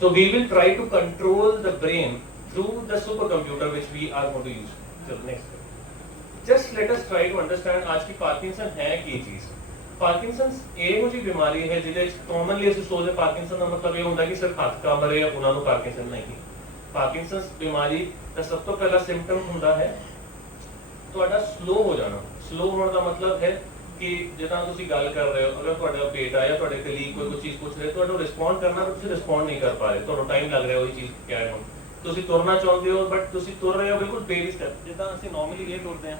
So we will try to control the brain through the supercomputer which we are going to use. So next, just let us try to understand आज की पार्किंसन है की चीज। पार्किंसन ਇਹੋ ਜਿਹੀ ਬਿਮਾਰੀ ਹੈ ਜਿਹਦੇ ਵਿੱਚ ਕਾਮਨਲੀ ਅਸੀਂ ਸੋਚਦੇ ਪਾਰਕਿੰਸਨ ਦਾ ਮਤਲਬ ਇਹ ਹੁੰਦਾ ਕਿ ਸਿਰਫ ਹੱਥ ਕੰਬ ਰਹੇ ਉਹਨਾਂ ਨੂੰ ਪਾਰਕਿੰਸਨ ਨਹੀਂ। ਪਾਰਕਿੰਸਨ ਬਿਮਾਰੀ ਦਾ ਸਭ ਤੋਂ ਪਹਿਲਾ ਸਿੰਪਟਮ ਹੁੰਦਾ ਹੈ ਤੁਹਾਡਾ ਸਲੋ ਹੋ ਜਾਣਾ। ਸਲੋ ਹੋਣ ਦਾ ਮਤਲਬ ਹੈ ਕਿ ਜਿੱਦਾਂ ਤੁਸੀਂ ਗੱਲ ਕਰ ਰਹੇ ਹੋ ਅਗਰ ਤੁਹਾਡਾ ਬੇਟਾ ਜਾਂ ਤੁਹਾਡੇ ਕਲੀਗ ਕੋਈ ਚੀਜ਼ ਪੁੱਛ ਰਿਹਾ ਤੁਹਾਨੂੰ ਰਿਸਪੌਂਡ ਕਰਨਾ ਤੁਸੀਂ ਰਿਸਪੌਂਡ ਨਹੀਂ ਕਰ ਪਾ ਰਹੇ, ਤੁਹਾਨੂੰ ਟਾਈਮ ਲੱਗ ਰਿਹਾ ਉਹੀ ਚੀਜ਼ ਕਹਿਣ ਨੂੰ। ਤੁਸੀਂ ਤੁਰਨਾ ਚਾਹੁੰਦੇ ਹੋ ਬਟ ਤੁਸੀਂ ਤੁਰ ਰਹੇ ਹੋ ਬਿਲਕੁਲ ਬੇਬੀ ਸਟੈਪ ਜਿੱਦਾਂ ਅਸੀਂ ਨਾਰਮਲੀ ਇਹ ਤੁਰਦੇ ਹਾਂ।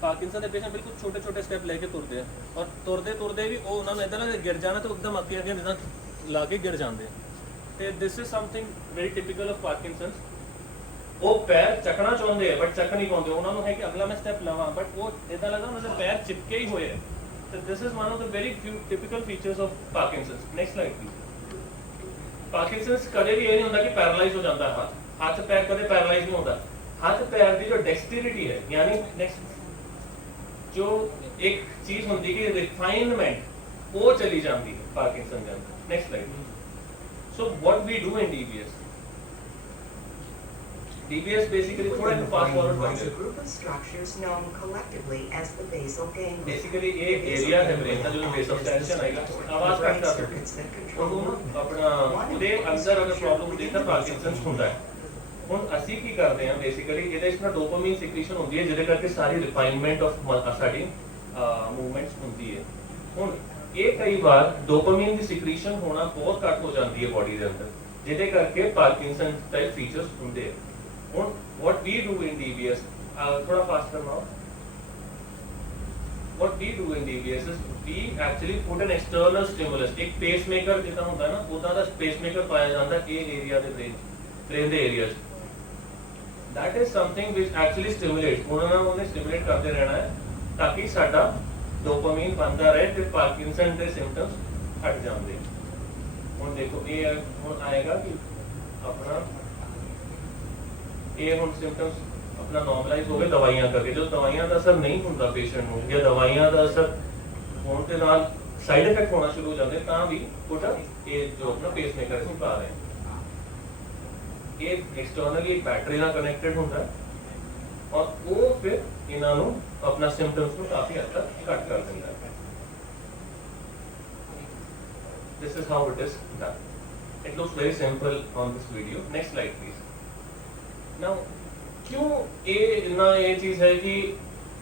ਪਾਰਕਿੰਸਨ ਦੇ ਪੇਸ਼ੈਂਟ ਬਿਲਕੁਲ ਛੋਟੇ ਛੋਟੇ ਸਟੈਪ ਲੈ ਕੇ ਤੁਰਦੇ ਆ ਔਰ ਤੁਰਦੇ ਤੁਰਦੇ ਵੀ ਉਹ ਉਹਨਾਂ ਨੂੰ ਇਦਾਂ ਨਾ ਗਿਰ ਜਾਣਾ ਤਾਂ ਇੱਕਦਮ ਅੱਗੇ ਅੱਗੇ ਜਿੱਦਾਂ ਲਾ ਕੇ ਗਿਰ ਜਾਂਦੇ ਤੇ this is something very typical of Parkinson. ਉਹ ਪੈਰ ਚੱਕਣਾ ਚਾਹੁੰਦੇ ਆ ਬਟ ਚੱਕ ਨਹੀਂ ਪਾਉਂਦੇ, ਉਹਨਾਂ ਨੂੰ ਹੈ ਕਿ ਅਗਲਾ ਮੈਂ ਸਟੈਪ ਲਵਾਂ ਬਟ ਉਹ ਇਦਾਂ ਲੱਗਦਾ ਉਹਨਾਂ ਦੇ ਪੈਰ ਚਿਪਕੇ ਹੀ ਹੋਏ ਆ। ਤੇ this is one of the very ਫਿਊ typical features of Parkinson. Next slide please. Parkinson ਕਦੇ ਵੀ ਇਹ ਨਹੀਂ ਹੁੰਦਾ ਕਿ ਪੈਰਾਲਾਈਜ਼ ਹੋ ਜਾਂਦਾ ਹੱਥ, ਹੱਥ ਪੈਰ ਕਦੇ ਪੈਰਾਲਾਈਜ਼ ਨਹੀਂ ਹੁੰਦਾ। हाथ पैर की जो डेक्सटेरिटी है, यानी नेक्स्ट जो एक चीज होती है कि रिफाइनमेंट वो चली जाती है पार्किंसन के अंदर। Next slide. So what we do in DBS, DBS basically थोड़ा फास्ट फॉरवर्ड was a करेंगे। group of structures known collectively as the basal ganglia. Basically एक एरिया है ब्रेन का जो बेस ऑफ टेंशन आएगा, आवाज Brain काटता है, circuits that control ਉਹਨੂੰ movement. ਆਪਣਾ ਉਹਦੇ ਅੰਦਰ ਅਗਰ ਪ੍ਰੋਬਲਮ ਹੁੰਦੀ ਹੈ ਤਾਂ ਪਾਰਕਿੰਸਨਸ ਹੁੰਦਾ ਹੈ। ਹੁਣ ਅਸੀਂ ਕੀ ਕਰਦੇ ਹਾਂ ਬੇਸਿਕਲੀ ਇਹਦੇ ਵਿੱਚ ਨਾ ਡੋਪਾਮਾਈਨ ਸਿਕ੍ਰੀਸ਼ਨ ਹੁੰਦੀ ਹੈ ਜਿਹਦੇ ਕਰਕੇ ਸਾਰੀ ਰਿਫਾਈਨਮੈਂਟ ਆਫ ਸਾਡੀ ਮੂਵਮੈਂਟਸ ਹੁੰਦੀ ਹੈ। ਹੁਣ ਇਹ ਕਈ ਵਾਰ ਡੋਪਾਮਾਈਨ ਦੀ ਸਿਕ੍ਰੀਸ਼ਨ ਹੋਣਾ ਬਹੁਤ ਘੱਟ ਹੋ ਜਾਂਦੀ ਹੈ ਬਾਡੀ ਦੇ ਅੰਦਰ, ਜਿਹਦੇ ਕਰਕੇ ਪਾਰਕਿੰਸਨ ਟਾਈਪ ਫੀਚਰਸ ਹੁੰਦੇ ਆ। ਹੁਣ what we do in DBS, थोड़ा फास्ट करना हो, what we do in DBS is we actually put an external stimulus, एक pacemaker जितना होता है ना, उतना दा pacemaker पाया जाता है एक area they brain they areas, that is something which actually stimulates, उन्हें stimulate करते रहना है ताकि साडा dopamine बनता रहे ते पार्किंसन के symptoms हट जाते हैं। ਹੁਣ देखो ये ਹੁਣ आएगा कि अपना ਇਹ ਹੁਣ ਸਿੰਪਟਮਸ ਆਪਣਾ ਨਾਰਮਲਾਈਜ਼ ਹੋ ਗਏ ਦਵਾਈਆਂ ਕਰਕੇ। ਜੋ ਦਵਾਈਆਂ ਦਾ ਅਸਰ ਨਹੀਂ ਹੁੰਦਾ ਪੇਸ਼ੈਂਟ ਨੂੰ ਜਾਂ ਦਵਾਈਆਂ ਦਾ ਅਸਰ ਹੋਣ ਦੇ ਨਾਲ ਸਾਈਡ ਇਫੈਕਟ ਹੋਣਾ ਸ਼ੁਰੂ ਹੋ ਜਾਂਦੇ ਤਾਂ ਵੀ ਉਹਦਾ ਇਹ ਜੋ ਆਪਣਾ ਪੇਸਮੇਕਰ ਅਸੀਂ ਪਾ ਰਹੇ ਹਾਂ, ਇਹ ਐਕਸਟਰਨਲੀ ਬੈਟਰੀ ਨਾਲ ਕਨੈਕਟਡ ਹੁੰਦਾ ਹੈ ਔਰ ਉਹ ਫਿਰ ਇਹਨਾਂ ਨੂੰ ਆਪਣਾ ਸਿੰਪਟਮਸ ਨੂੰ ਕਾਫੀ ਹੱਦ ਤੱਕ ਘੱਟ ਕਰ ਦਿੰਦਾ ਹੈ। This is how it is done. It looks very simple on this video. Next slide please. Now, क्यों ये चीज है कि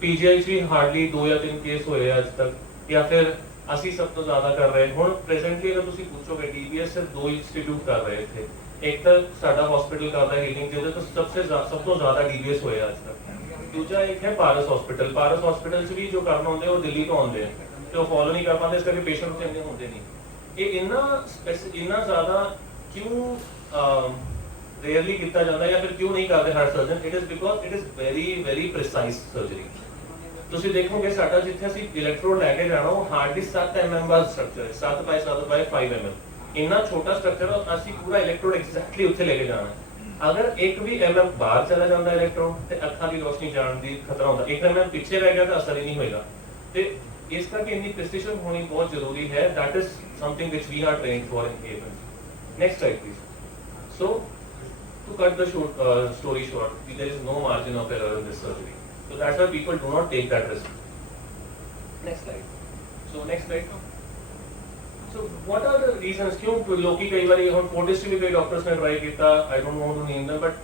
पीजीआई भी हार्डली 2 या 3 केस होए आज तक या फिर ਅਸੀਂ ਸਭ ਤੋਂ ਜ਼ਿਆਦਾ ਕਰ ਰਹੇ ਹੁਣ ਪ੍ਰੈਜ਼ੈਂਟਲੀ ਅਗਰ ਤੁਸੀਂ ਪੁੱਛੋਗੇ DBS ਸਿਰਫ 2 ਇੰਸਟੀਟਿਊਟ ਕਰ ਰਹੇ थे, ਇੱਕ ਤਾਂ ਸਾਡਾ ਹਸਪੀਟਲ ਕਰਦਾ ਹੀਲਿੰਗ ਜਿਹਦੇ ਤੋਂ ਸਭ ਤੋਂ ਜ਼ਿਆਦਾ DBS ਹੋਏ ਅੱਜ ਤੱਕ, ਦੂਜਾ ਇੱਕ ਹੈ ਪਾਰਸ ਹਸਪੀਟਲ। ਪਾਰਸ ਹਸਪੀਟਲ 'ਚ ਵੀ ਜੋ ਕਰਨ ਆਉਂਦੇ ਉਹ ਦਿੱਲੀ ਤੋਂ ਆਉਂਦੇ ਆ ਤੇ ਉਹ ਫੋਲੋ ਨਹੀਂ ਕਰ ਪਾਉਂਦੇ, ਇਸ ਕਰਕੇ ਪੇਸ਼ੈਂਟ ਉੱਥੇ ਇੰਨੇ ਹੁੰਦੇ ਨਹੀਂ। ਇਹ ਇੰਨਾ ਜ਼ਿਆਦਾ ਕਿਉਂ rarely ਕੀਤਾ ਜਾਂਦਾ ਹੈ ਜਾਂ ਫਿਰ ਕਿਉਂ ਨਹੀਂ ਕਰਦੇ ਹਰ surgeon? It is because it is very precise surgery. ਤੁਸੀਂ ਦੇਖੋਗੇ ਸਾਡਾ ਜਿੱਥੇ ਅਸੀਂ ਇਲੈਕਟ੍ਰੋਡ ਲੈ ਕੇ ਜਾਣਾ ਉਹ ਹਾਰਡਲੀ 7 mm ਦਾ ਸਟਰਕਚਰ ਹੈ, 7 by 7 by 5 mm, ਇੰਨਾ ਛੋਟਾ ਸਟਰਕਚਰ ਅਸੀਂ ਪੂਰਾ ਇਲੈਕਟ੍ਰੋਡ ਐਗਜ਼ੈਕਟਲੀ ਉੱਥੇ ਲੈ ਕੇ ਜਾਣਾ ਹੈ। ਅਗਰ ਇੱਕ ਵੀ mm ਬਾਹਰ ਚਲਾ ਜਾਂਦਾ ਇਲੈਕਟ੍ਰੋਡ ਤੇ ਅੱਖਾਂ ਦੀ ਰੋਸ਼ਨੀ ਜਾਣ ਦੀ ਖਤਰਾ ਹੁੰਦਾ, 1 mm ਪਿੱਛੇ ਰਹਿ ਗਿਆ ਤਾਂ ਅਸਰ ਹੀ ਨਹੀਂ ਹੋਏਗਾ। ਤੇ ਇਸ ਕਰਕੇ ਇੰਨੀ ਪ੍ਰੀਸੀਸ਼ਨ ਹੋਣੀ ਬਹੁਤ ਜ਼ਰੂਰੀ ਹੈ। That is something which we are trained for in AFM। Next slide please. So to cut the story short, there is no margin of error in this surgery, so that's why people do not take that risk. Next slide. So next slide. So what are the reasons क्यों लोग कई बार हम Fortis भी कई doctors ने try किया, I don't want to name them, but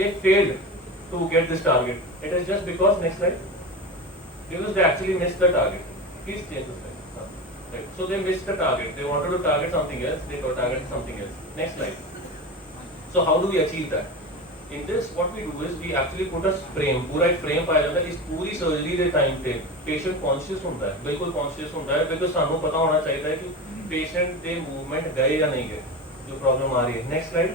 they failed to get this target. It is just because, next slide, because they actually missed the target. Please change the slide. Right. So they missed the target, they wanted to target something else, they targeted something else. Next slide. So how do we achieve that? In this, what we do is we actually put a frame, पूरा एक frame पाया जाता है। इस पूरी surgery के time पे patient conscious होता है, बिल्कुल कॉन्शियस होता है, बिकॉज सानू पता होना चाहिए कि पेशेंट के मूवमेंट गए या नहीं गए, जो प्रॉब्लम आ रही है। Next slide.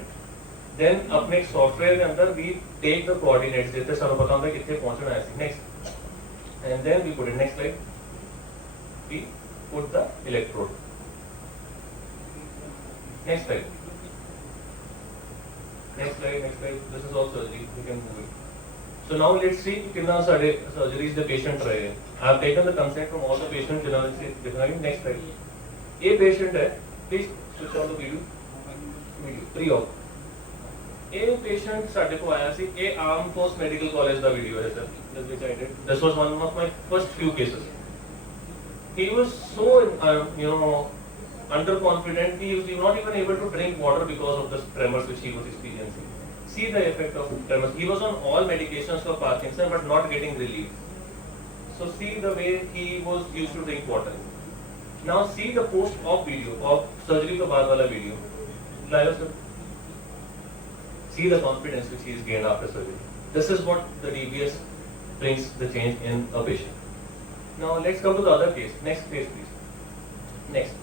देन अपने एक सॉफ्टवेयर के अंदर वी टेक द कोऑर्डिनेट्स, जिससे सानू पता होता है कितने पहुंचना है। Next, and then we put it. Next slide. We put the electrode. Next slide. Next slide. This is all surgery. We can move it. So now let's see कितना सारे surgeries the patient रहे हैं। I have taken the consent from all the patients जिन्होंने से दिखाई। Next slide. ये patient है, please switch on the video pre-op। ये patient साढ़े को आया सी, ये आर्म फोर्स मेडिकल कॉलेज का video है sir, just which I did. This was one of my first few cases. He was so underconfident, he was not even able to drink water because of the tremors which he was experiencing. See the effect of tremors. He was on all medications for Parkinson but not getting relief. So see the way he was used to drink water. Now see the post-op video of surgery के बाद वाला video. Live sir. See the confidence which he has gained after surgery. This is what the DBS brings the change in a patient. Now let's come to the other case. Next case please. Next.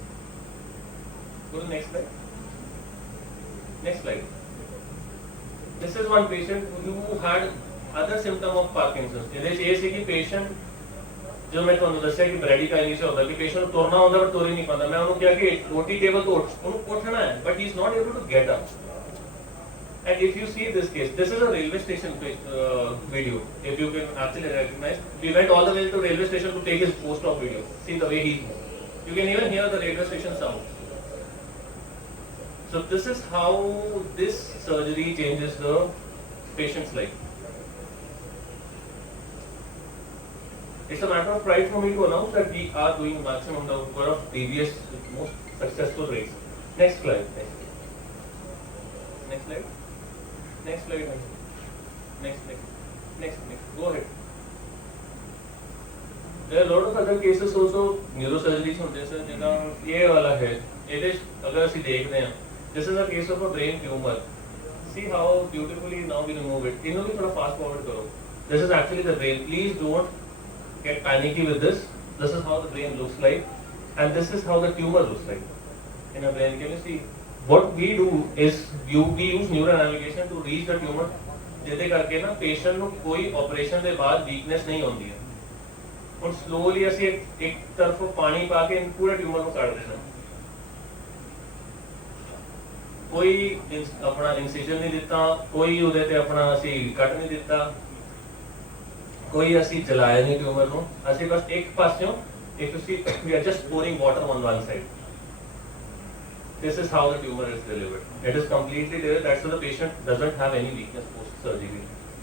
Go to the next slide. Next slide. This is one patient who had other symptom of Parkinson's. ਇਹਦੇ ਚ ਇਹ ਸੀ ਕਿ patient जो मैं ਤੁਹਾਨੂੰ ਦੱਸਿਆ ਕਿ ਬ੍ਰੈਡੀਕਾਈਨੀਸ ਹੁੰਦਾ ਕਿ patient ਨੂੰ ਤੁਰਨਾ ਹੁੰਦਾ ਪਰ ਤੁਰ ਹੀ ਨਹੀਂ ਪਾਉਂਦਾ। ਮੈਂ ਉਹਨੂੰ ਕਿਹਾ ਕਿ ਰੋਟੀ ਟੇਬਲ ਤੋਂ ਉਹਨੂੰ ਉੱਠਣਾ ਹੈ but he is not able to get up And if you see this case, this is a railway station video. If you can actually recognize, we went all the way to railway station to take his post-op video. See the way he moved. You can even hear the railway station sound. So this is how this surgery changes the patient's life. It's a matter of pride for me to announce that we are doing maximum number of previous most successful rates. Next slide. Next slide. Next slide. Next. Go ahead. There are a lot of other cases also neurosurgeries होते हैं जिनका ये वाला है. ये अगर ਅਸੀਂ देखते हैं, this is a case of a brain tumor. See how beautifully now we remove it. इन्हों भी थोड़ा fast forward करो. This is actually the brain. Please don't get panicky with this. This is how the brain looks like, and this is how the tumor looks like in a brain. Can you see? What we do is we use neuronavigation to reach the tumor. ਜਿਹਦੇ ਕਰਕੇ ਨਾ patient ਨੂੰ ਕੋਈ operation ਦੇ ਬਾਅਦ weakness ਨਹੀਂ ਹੁੰਦੀ ਹੈ. ਹੁਣ slowly ਅਸੀਂ ਇੱਕ ਤਰਫੋਂ ਪਾਣੀ ਪਾ ਕੇ ਪੂਰੇ tumor ਨੂੰ ਕੱਢ ਦੇਣਾ. ਕੋਈ ਆਪਣਾ incision ਨਹੀਂ ਦਿੱਤਾ, ਕੋਈ ਉਹਦੇ ਤੇ ਆਪਣਾ ਅਸੀਂ ਕੱਟ ਨਹੀਂ ਦਿੱਤਾ, कोई ਅਸੀਂ ਜਲਾਇਆ ਨਹੀਂ ਟਿਊਮਰ ਨੂੰ, ਅਸੀਂ ਬਸ ਇੱਕ ਪਾਸਿਓਂ ਇੱਕ ਤੁਸੀਂ we are just pouring water on one side. This is how the tumor is delivered. It is completely delivered. That's why the patient doesn't have any weakness post surgery.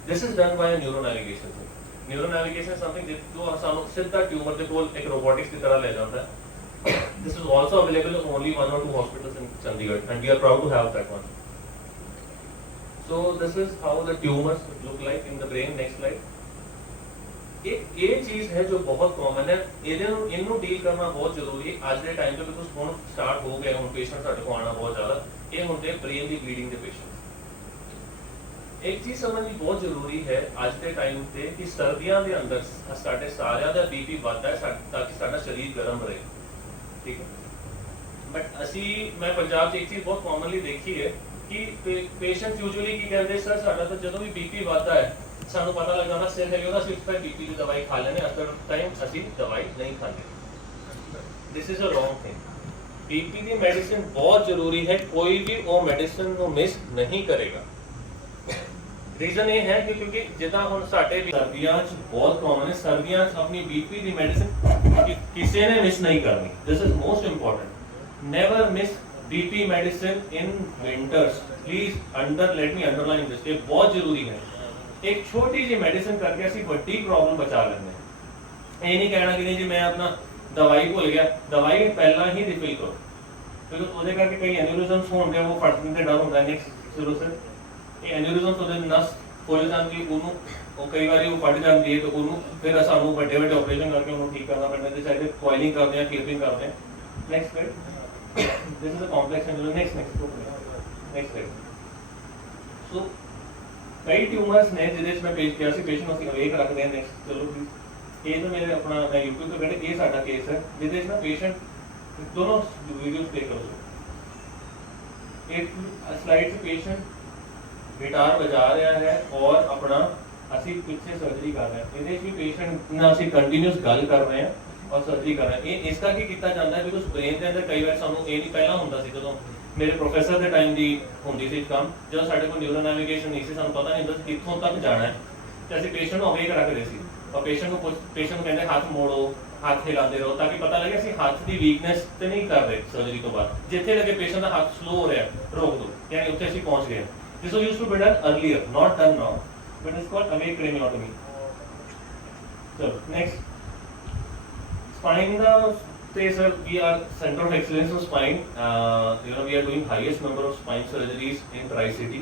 This is done by a neuronavigation. Neuronavigation is something ਜੋ ਸਾਨੂੰ ਸਿੱਧਾ tumour ਦੇ ਕੋਲ ਇੱਕ robotics ਦੀ ਤਰ੍ਹਾਂ ਲੈ ਜਾਂਦਾ ਹੈ. This is also available in only 1 or 2 hospitals in Chandigarh, and we are proud to have that one. So this is how the tumors look like in the brain. Next slide. एक ये चीज है जो बहुत common है, इन्हों deal करना बहुत जरूरी है आज के टाइम पे, बिकॉज ਹੁਣ स्टार्ट हो गए ਹੁਣ पेशेंट ਸਾਡੇ ਕੋਲ ਆਣਾ ਬਹੁਤ ਜ਼ਿਆਦਾ, ਇਹ ਹੁੰਦੇ ब्रेन ਦੀ ब्लीडिंग ਦੇ पेशेंट। एक चीज समझनी बहुत जरूरी है आज के टाइम ਤੇ कि सर्दियों के अंदर ਸਾਡੇ ਸਾਰਿਆਂ ਦਾ बीपी ਵੱਧਦਾ ਹੈ ताकि ਸਾਡਾ शरीर गर्म रहे, ठीक है। बट ਅਸੀਂ मैं पंजाब 'ਚ एक चीज बहुत कॉमनली देखी है कि पेशेंट यूजुअली ਕੀ ਕਹਿੰਦੇ सर ਸਾਡਾ ਤਾਂ ਜਦੋਂ ਵੀ बीपी ਵੱਧਦਾ है ਸਾਨੂੰ ਪਤਾ ਲੱਗ ਜਾਂਦਾ ਸਿਰ ਹੈਗੇ ਉਹਦਾ, ਅਸੀਂ ਉਸ ਪਰ ਬੀਪੀ ਦੀ ਦਵਾਈ ਖਾ ਲੈਣੇ, ਅਸਲ ਟਾਈਮ ਅਸੀਂ ਦਵਾਈ ਨਹੀਂ ਖਾਂਦੇ। This is a wrong thing. BP ਦੀ ਮੈਡੀਸਿਨ ਬਹੁਤ ਜ਼ਰੂਰੀ ਹੈ, ਕੋਈ ਵੀ ਉਹ ਮੈਡੀਸਿਨ ਨੂੰ ਮਿਸ ਨਹੀਂ ਕਰੇਗਾ। ਰੀਜ਼ਨ ਇਹ ਹੈ ਕਿ ਕਿਉਂਕਿ ਜਿੱਦਾਂ ਹੁਣ ਸਾਡੇ ਸਰਦੀਆਂ 'ਚ ਬਹੁਤ ਕਾਮਨ ਹੈ, ਸਰਦੀਆਂ 'ਚ ਆਪਣੀ ਬੀਪੀ ਦੀ ਮੈਡੀਸਿਨ ਕਿਸੇ ਨੇ ਮਿਸ ਨਹੀਂ ਕਰਨੀ। This is most important. Never miss BP medicine in winters. Please let me underline this, ਇਹ ਬਹੁਤ ਜ਼ਰੂਰੀ ਹੈ। एक छोटी जी मेडिसिन करके ਅਸੀਂ ਵੱਡੀ ਪ੍ਰੋਬਲਮ ਬਚਾ ਲੈਂਦੇ ਹਾਂ। ਇਹ ਨਹੀਂ ਕਹਿਣਾ ਕਿ ਨਹੀਂ ਜੀ ਮੈਂ ਆਪਣਾ ਦਵਾਈ ਭੁੱਲ ਗਿਆ, ਦਵਾਈ ਪਹਿਲਾਂ ਹੀ ਰਿਫਿਲ ਕਰੋ, ਕਿਉਂਕਿ ਉਹਦੇ ਕਰਕੇ ਕਈ ਐਨਿਊਰਿਜ਼ਮਸ ਹੋਣਗੇ, ਉਹ ਫਟਣ ਦੇ ਡਰ ਹੁੰਦਾ। ਨੈਕਸਟ ਜ਼ਰੂਰ ਸਰ, ਇਹ ਐਨਿਊਰਿਜ਼ਮਸ ਉਹਦੇ ਨਸ ਖੁੱਲ ਜਾਂਦੀ, ਉਹਨੂੰ ਉਹ ਕਈ ਵਾਰੀ ਉਹ ਫਟ ਜਾਂਦੀ ਹੈ, ਤੇ ਉਹਨੂੰ ਫਿਰ ਸਾਨੂੰ ਵੱਡੇ ਵੱਡੇ ਆਪਰੇਸ਼ਨ ਕਰਕੇ ਉਹਨੂੰ ਠੀਕ ਕਰਨਾ ਪੈਂਦਾ, ਤੇ ਚਾਹੇ ਕੋਇਲਿੰਗ ਕਰਦੇ ਆ, ਕਲਿਪਿੰਗ ਕਰਦੇ ਆ। Next this is a complex aneurysm. Next so कई ट्यूमर्स ने जिहदे मैं पेश किया सी, पेशेंट ਅਸੀਂ ਅਵੇਕ ਰੱਖਦੇ ਹਾਂ। ਨੈਕਸਟ ਚਲੋ ਜੀ, ਇਹ ਤਾਂ ਮੇਰੇ ਆਪਣਾ ਮੈਂ YouTube ਤੇ ਬੈਠੇ, ਇਹ ਸਾਡਾ ਕੇਸ ਹੈ ਜਿਹਦੇ ਵਿੱਚ ਨਾ ਪੇਸ਼ੈਂਟ ਦੋਨੋਂ ਵੀਡੀਓਜ਼ ਪਲੇ ਕਰੋ। एक स्लाइड से पेशेंट गिटार बजा रहा है और अपना ਅਸੀਂ ਪਿੱਛੇ ਸਰਜਰੀ ਕਰ ਰਹੇ ਹਾਂ। ਇਹਦੇ ਵਿੱਚ ਵੀ ਪੇਸ਼ੈਂਟ ਨਾਲ ਅਸੀਂ ਕੰਟੀਨਿਊਸ ਗੱਲ ਕਰ ਰਹੇ ਹਾਂ ਔਰ ਸਰਜਰੀ ਕਰ ਰਹੇ ਹਾਂ। ਇਹ ਇਸ ਕਰਕੇ ਕੀਤਾ ਜਾਂਦਾ ਹੈ ਬਿਕੋਜ਼ ਬ੍ਰੇਨ ਦੇ ਅੰਦਰ ਕਈ ਵਾਰ ਸਾਨੂੰ ਇਹ ਨਹੀਂ ਪਹਿਲਾਂ ਹੁੰਦਾ ਸੀ, ਜਦੋਂ ਮੇਰੇ ਪ੍ਰੋਫੈਸਰ ਦੇ ਟਾਈਮ ਦੀ ਹੁੰਦੀ ਸੀ ਕੰਮ, ਜਦੋਂ ਸਾਡੇ ਕੋਲ ਨਿਊਰੋ ਨੈਵੀਗੇਸ਼ਨ ਨਹੀਂ ਸੀ, ਸਾਨੂੰ ਪਤਾ ਨਹੀਂ ਹੁੰਦਾ ਸੀ ਕਿੱਥੋਂ ਤੱਕ ਜਾਣਾ ਹੈ, ਤੇ ਅਸੀਂ ਪੇਸ਼ੈਂਟ ਨੂੰ ਅਵੇਕ ਰੱਖਦੇ ਸੀ ਔਰ ਪੇਸ਼ੈਂਟ ਨੂੰ ਕਹਿੰਦੇ ਹੱਥ ਮੋੜੋ, ਹੱਥ ਹਿਲਾਉਂਦੇ ਰਹੋ ਤਾਂ ਕਿ ਪਤਾ ਲੱਗੇ ਅਸੀਂ ਹੱਥ ਦੀ ਵੀਕਨੈਸ ਤੇ ਨਹੀਂ ਕਰ ਰਹੇ ਸਰਜਰੀ ਤੋਂ ਬਾਅਦ। ਜਿੱਥੇ ਲੱਗੇ ਪੇਸ਼ੈਂਟ ਦਾ ਹੱਥ ਸਲੋ ਹੋ ਰਿਹਾ ਰੋਕ ਦਿਓ, ਯਾਨੀ ਉੱਥੇ ਅਸੀਂ ਪਹੁੰਚ ਗਏ। This was used to be done earlier, not done now, but it's called awake craniotomy. ਚਲੋ next, spine sir, we are center of excellence in spine. We are doing highest number of spine surgeries in Tri-City.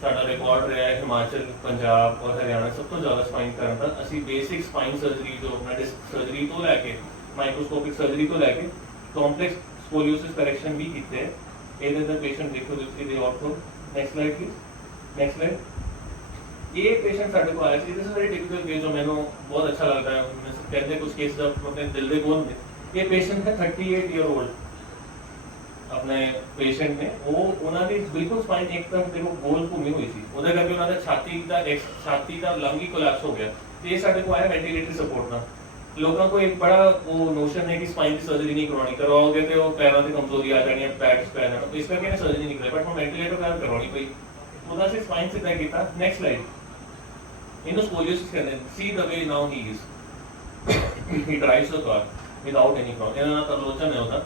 ਸਾਡਾ record ਰਿਹਾ ਹੈ ਹਿਮਾਚਲ, ਪੰਜਾਬ ਔਰ ਹਰਿਆਣਾ ਸਭ ਤੋਂ ਜ਼ਿਆਦਾ spine ਕਰਨ ਦਾ। ਅਸੀਂ ਬੇਸਿਕ ਸਪਾਈਨ ਸਰਜਰੀ ਜੋ ਆਪਣਾ ਡਿਸਕ ਸਰਜਰੀ ਤੋਂ ਲੈ ਕੇ ਮਾਈਕਰੋਸਕੋਪਿਕ ਸਰਜਰੀ ਤੋਂ ਲੈ ਕੇ ਕੰਪਲੈਕਸ ਸਕੋਲੀਓਸਿਸ ਕਰੈਕਸ਼ਨ ਵੀ ਕੀਤੇ। ਇਹਦੇ ਅੰਦਰ ਪੇਸ਼ੈਂਟ ਦੇਖੋ ਤੁਸੀਂ ਦੇ outcome. Next slide please. Next slide. ਇਹ ਪੇਸ਼ੈਂਟ ਸਾਡੇ ਕੋਲ ਆਇਆ ਸੀ, this is very typical case ਜੋ ਮੈਨੂੰ ਬਹੁਤ ਅੱਛਾ ਲੱਗਦਾ ਹੈ। ਕਹਿੰਦੇ ਕੁਝ ਕੇਸ ਆਪਣੇ ਦਿਲ ਦੇ ਕੋਲ ਨੇ। ਇਹ ਪੇਸ਼ੈਂਟ ਹੈ 38 ਈਅਰ ओल्ड ਆਪਣੇ ਪੇਸ਼ੈਂਟ ਨੇ। ਉਹ ਉਹਨਾਂ ਦੀ ਬਿਲਕੁਲ ਸਪਾਈਨ ਇੱਕ ਤਰਫ ਦੇਖੋ ਗੋਲ ਘੁੰਮੀ ਹੋਈ ਸੀ, ਉਹਦੇ ਕਰਕੇ ਉਹਨਾਂ ਦਾ ਛਾਤੀ ਦਾ ਲੰਗ ਹੀ ਕੋਲੈਪਸ ਹੋ ਗਿਆ। ਤੇ ਇਹ ਸਾਡੇ ਕੋਲ ਆਇਆ ਵੈਂਟੀਲੇਟਰੀ ਸਪੋਰਟ ਨਾਲ। लोगों को एक बड़ा वो नोशन है कि स्पाइन की सर्जरी नहीं करवानी, करवाओगे तो पैरों की कमजोरी आ जानी है, बैक स्पैन है, तो इस करके ना सर्जरी नहीं कराई, बट हम वेंटिलेटर का करवानी पई, ਉਹਦਾ से स्पाइन सीधा किया। नेक्स्ट स्लाइड, इन्हों स्कोलियोसिस कहते हैं, see the way now he is, he drives the car without any problem, ਇਹਨਾਂ ਦਾ ਤਰਲੋਚਨ है ਉਹਦਾ,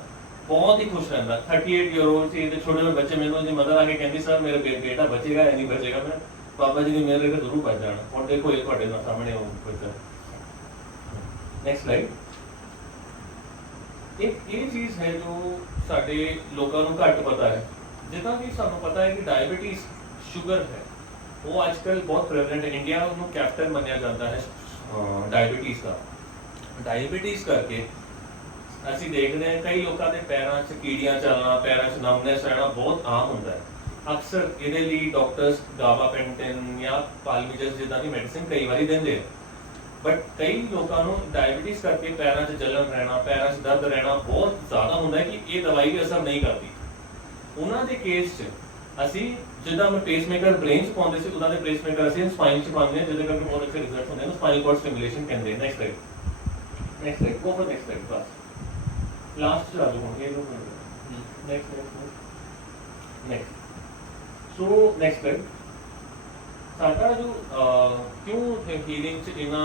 बहुत ही खुश रहता। 38 ईयर ओल्ड ਸੀ ਤੇ ਛੋਟੇ ਜਿਹੇ ਬੱਚੇ ਮੈਨੂੰ ਜੀ ਮਦਰ ਆ ਕੇ ਕਹਿੰਦੀ ਸਰ ਮੇਰੇ ਬੇਟਾ ਬਚੇਗਾ ਜਾਂ ਨਹੀਂ ਬਚੇਗਾ, ਮੈਂ ਬਾਬਾ ਜੀ ਨੇ ਮੇਰੇ ਤੇ ਜ਼ਰੂਰ ਬਚ ਜਾਣਾ, ਹੁਣ ਦੇਖੋ ਇਹ ਤੁਹਾਡੇ ਨਾਲ ਸਾਹਮਣੇ ਉਹ ਬੱਚਾ। ਨੈਕਸਟ ਸਲਾਈਡ, ਇੱਕ ਇਹ ਚੀਜ਼ ਹੈ ਜੋ ਸਾਡੇ ਲੋਕਾਂ ਨੂੰ ਘੱਟ ਪਤਾ ਹੈ, ਜਿੱਦਾਂ ਕਿ ਸਾਨੂੰ ਪਤਾ ਹੈ ਕਿ ਡਾਇਬੀਟੀਜ਼ ਸ਼ੂਗਰ ਹੈ ਉਹ ਅੱਜ ਕੱਲ੍ਹ ਬਹੁਤ ਪ੍ਰੈਵਲੈਂਟ ਹੈ, ਇੰਡੀਆ ਨੂੰ ਕੈਪਟਨ ਮੰਨਿਆ ਜਾਂਦਾ ਹੈ ਡਾਇਬੀਟੀਜ਼ ਦਾ। ਡਾਇਬੀਟੀਜ਼ ਕਰਕੇ ਅਸੀਂ ਦੇਖਦੇ ਹਾਂ ਕਈ ਲੋਕਾਂ ਦੇ ਪੈਰਾਂ 'ਚ ਕੀੜੀਆਂ ਚੱਲਣਾ, ਪੈਰਾਂ 'ਚ ਨਮਨੈਸ ਰਹਿਣਾ ਬਹੁਤ ਆਮ ਹੁੰਦਾ ਹੈ। ਅਕਸਰ ਇਹਦੇ ਲਈ ਡਾਕਟਰਸ ਗਾਬਾਪੈਂਟਿਨ ਜਾਂ ਪਾਲਮੀਜਸ ਜਿੱਦਾਂ ਦੀ ਮੈਡੀਸਿਨ ਕਈ ਵਾਰੀ ਦਿੰਦੇ ਆ, ਬਟ ਕਈ ਲੋਕਾਂ ਨੂੰ ਡਾਇਬੀਟੀਜ਼ ਕਰਕੇ ਪੈਰਾਂ 'ਚ ਜਲਨ ਰਹਿਣਾ, ਪੈਰਾਂ 'ਚ ਦਰਦ ਰਹਿਣਾ ਬਹੁਤ ਜ਼ਿਆਦਾ ਹੁੰਦਾ ਹੈ ਕਿ ਇਹ ਦਵਾਈ ਵੀ ਅਸਰ ਨਹੀਂ ਕਰਦੀ। ਉਹਨਾਂ ਦੇ ਕੇਸ 'ਚ ਅਸੀਂ ਜਿੱਦਾਂ ਮੈਂ ਪੇਸਮੇਕਰ ਬ੍ਰੇਨ 'ਚ ਪਾਉਂਦੇ ਸੀ, ਉਹਦਾ ਦੇ ਪੇਸਮੇਕਰ ਅਸੀਂ ਸਪਾਈਨ 'ਚ ਪਾਉਂਦੇ ਹਾਂ, ਜਿਹਦੇ ਕਰਕੇ ਬਹੁਤ ਅੱਛੇ ਰਿਜ਼ਲਟ ਹੁੰਦੇ ਨੇ, ਸਪਾਈਨਲ ਕੋਰਡ ਸਟਿਮੂਲੇਸ਼ਨ ਕਹਿੰਦੇ ਆ। Next slide, next slide, go for next slide, bus last ਚਲਾ ਦੋ ਹੁਣ ਇਹ ਲੋਕ। ਨੈਕਸਟ ਸੋ ਨੈਕਸਟ ਸਲਾਈਡ, ਸਾਡਾ ਜੋ ਕਿਉਂ ਹੀਲਿੰਗ 'ਚ ਇੰਨਾ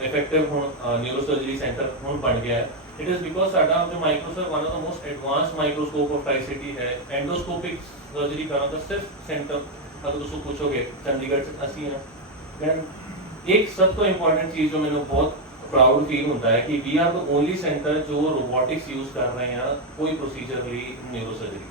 ਇਫੈਕਟਿਵ ਹੁਣ ਨਿਊਰੋਸਰਜਰੀ ਸੈਂਟਰ ਹੁਣ ਬਣ ਗਿਆ ਹੈ, ਇਟ ਇਜ਼ ਬਿਕੋਜ਼ ਸਾਡਾ ਜੋ ਮਾਈਕਰੋਸਰ one of the most advance microscope of tricity ਹੈ। ਐਂਡੋਸਕੋਪਿਕ सर्जरी करा तो सिर्फ सेंटर, अगर उसको पूछोगे चंडीगढ़ से ਅਸੀਂ ਹਾਂ। then एक सब तो इम्पोर्टेंट चीज जो मैंने बहुत प्राउड फील होता है कि we are the only center जो रोबोटिक्स यूज कर रहे हैं कोई प्रोसीजर ਲਈ न्यूरोसर्जरी,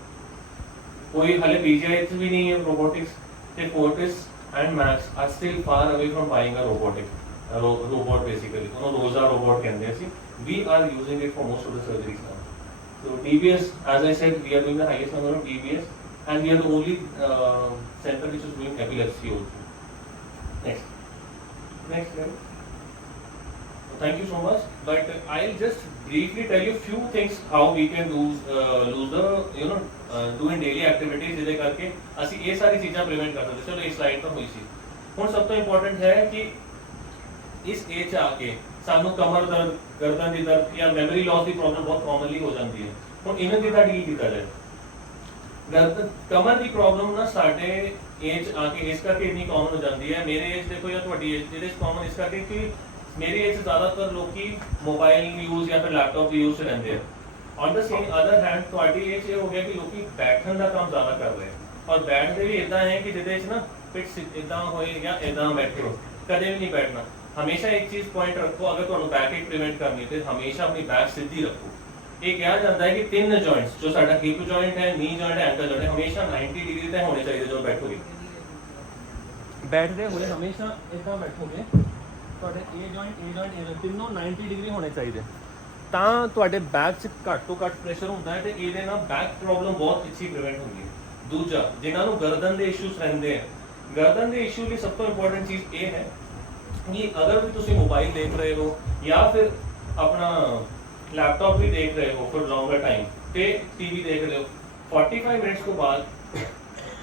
कोई हाले पीजीआई भी नहीं है रोबोटिक्स, ਤੇ Fortis and Max are still far away from buying a robotic robot, basically ਉਹਨੂੰ ਰੋਜ਼ਾ रोबोट ਕਹਿੰਦੇ ਅਸੀਂ। we are using it for most of the surgeries now. So DBS, as I said, we are doing the highest number of DBS and we are the only center which is doing epilepsy also. Next slide. Thank you so much, but I'll just briefly tell you few things how we can lose the doing daily activities, ਜਿਹਦੇ ਕਰਕੇ ਅਸੀਂ ਇਹ ਸਾਰੀ ਚੀਜ਼ਾਂ prevent ਕਰ ਸਕਦੇ। ਚਲੋ ਇਹ slide ਤਾਂ ਹੋਈ ਸੀ। ਹੁਣ ਸਭ ਤੋਂ ਇੰਪੋਰਟੈਂਟ ਹੈ ਕਿ ਇਸ ਏਜ ਆ ਕੇ ਸਾਨੂੰ ਕਮਰ ਦਰਦ, ਗਰਦਨ ਦੀ ਦਰਦ ਜਾਂ ਮੈਮਰੀ ਲਾਸ ਦੀ ਪ੍ਰੋਬਲਮ ਬਹੁਤ ਕਾਮਨਲੀ ਹੋ ਜਾਂਦੀ ਹੈ। ਹੁਣ ਇਹਨਾਂ ਦੀ ਤਾਂ ਡੀਲ ਕੀਤਾ ਜਾਏ। ਕਮਰ ਦੀ ਪ੍ਰੋਬਲਮ ਨਾ ਸਾਡੇ ਏਜ ਆ ਕੇ ਇਸ ਕਰਕੇ ਇੰਨੀ ਕਾਮਨ ਹੋ ਜਾਂਦੀ ਹੈ। ਮੇਰੇ ਏਜ ਦੇਖੋ ਜਾਂ ਤੁਹਾਡੀ ਏਜ ਜਿਹਦੇ 'ਚ ਕਾਮਨ ਇਸ ਕਰਕੇ ਕਿ ਮੇਰੀ ਏਜ ਜ਼ਿਆਦਾਤਰ ਲੋਕੀ ਮੋਬਾਈਲ ਯੂਜ਼ ਜਾਂ ਫਿਰ ਲੈਪਟਾਪ ਯੂਜ਼ 'ਚ ਰਹਿੰਦੇ ਆ। On the same other hand ਤੁਹਾਡੀ ਏਜ ਇਹ ਹੋ ਗਿਆ ਕਿ ਲੋਕੀ ਬੈਠਣ ਦਾ ਕੰਮ ਜ਼ਿਆਦਾ ਕਰ ਰਹੇ ਔਰ ਬੈਠਦੇ ਵੀ ਇਦਾਂ ਹੈ ਕਿ ਜਿਹਦੇ 'ਚ ਨਾ ਪਿੱਠ ਇਦਾਂ ਹੋਏ ਜਾਂ ਇਦਾਂ ਬੈਠੇ ਹੋ, ਕਦੇ ਵੀ ਨਹੀਂ ਬੈਠਣਾ। ਹਮੇਸ਼ਾ ਇੱਕ ਚੀਜ਼ ਪੁਆਇੰਟ ਰੱਖੋ, ਅਗਰ ਤੁਹਾਨੂੰ ਬੈਕ ਏਕ ਪ੍ਰੀਵੈਂਟ ਕਰਨੀ ਹੈ ਤੇ ਹਮੇਸ਼ਾ ਆਪਣੀ ਬੈਕ ਸਿੱਧੀ ਰੱਖੋ। ਇਹ ਕਿਹਾ ਜਾਂਦਾ ਹੈ ਕਿ ਤਿੰਨ ਜੁਆਇੰਟਸ ਜੋ ਸਾਡਾ ਹਿਪ ਜੁਆਇੰਟ ਹੈ, ਨੀ ਜੁਆਇੰਟ ਹੈ, ਐਂਕਲ ਜੁਆਇੰਟ ਹੈ, ਹਮੇਸ਼ਾ 90 ਡਿਗਰੀ ਤੇ ਹੋਣੇ ਚਾਹੀਦੇ ਜਦੋਂ ਬੈਠੋਗੇ। ਬੈਠਦੇ ਹੋਏ ਹਮੇਸ਼ਾ ਇਦਾਂ ਬੈਠੋਗੇ, ਤੁਹਾਡੇ ਇਹ ਜੁਆਇੰਟ ਤਿੰਨੋਂ 90 ਡਿਗਰੀ ਹੋਣੇ ਚਾਹੀਦੇ, ਤਾਂ ਤੁਹਾਡੇ ਬੈਕ 'ਚ ਘੱਟ ਤੋਂ ਘੱਟ ਪ੍ਰੈਸ਼ਰ ਹੁੰਦਾ ਹੈ ਤੇ ਇਹਦੇ ਨਾਲ ਬੈਕ ਪ੍ਰੋਬਲਮ ਬਹੁਤ ਅੱਛੀ ਪ੍ਰੀਵੈਂਟ ਹੁੰਦੀ ਹੈ। ਦੂਜਾ, ਜਿਨ੍ਹਾਂ ਨੂੰ ਗਰਦਨ ਦੇ ਇਸ਼ੂਜ਼ ਰਹਿੰਦੇ ਆ, ਗਰਦਨ ਦੇ ਇਸ਼ੂ ਲਈ ਸਭ ਤੋਂ ਇੰਪੋਰਟੈਂਟ ਚੀਜ਼ ਇਹ ਹੈ ਕਿ ਅਗਰ ਵੀ ਤੁਸੀਂ ਮੋਬਾਈਲ ਦੇਖ ਰਹੇ ਹੋ ਜਾਂ ਫਿਰ ਆਪਣਾ लैपटॉप भी देख रहे हो फॉर लॉन्गर टाइम पे, टीवी देख रहे हो, 45 मिनट्स के बाद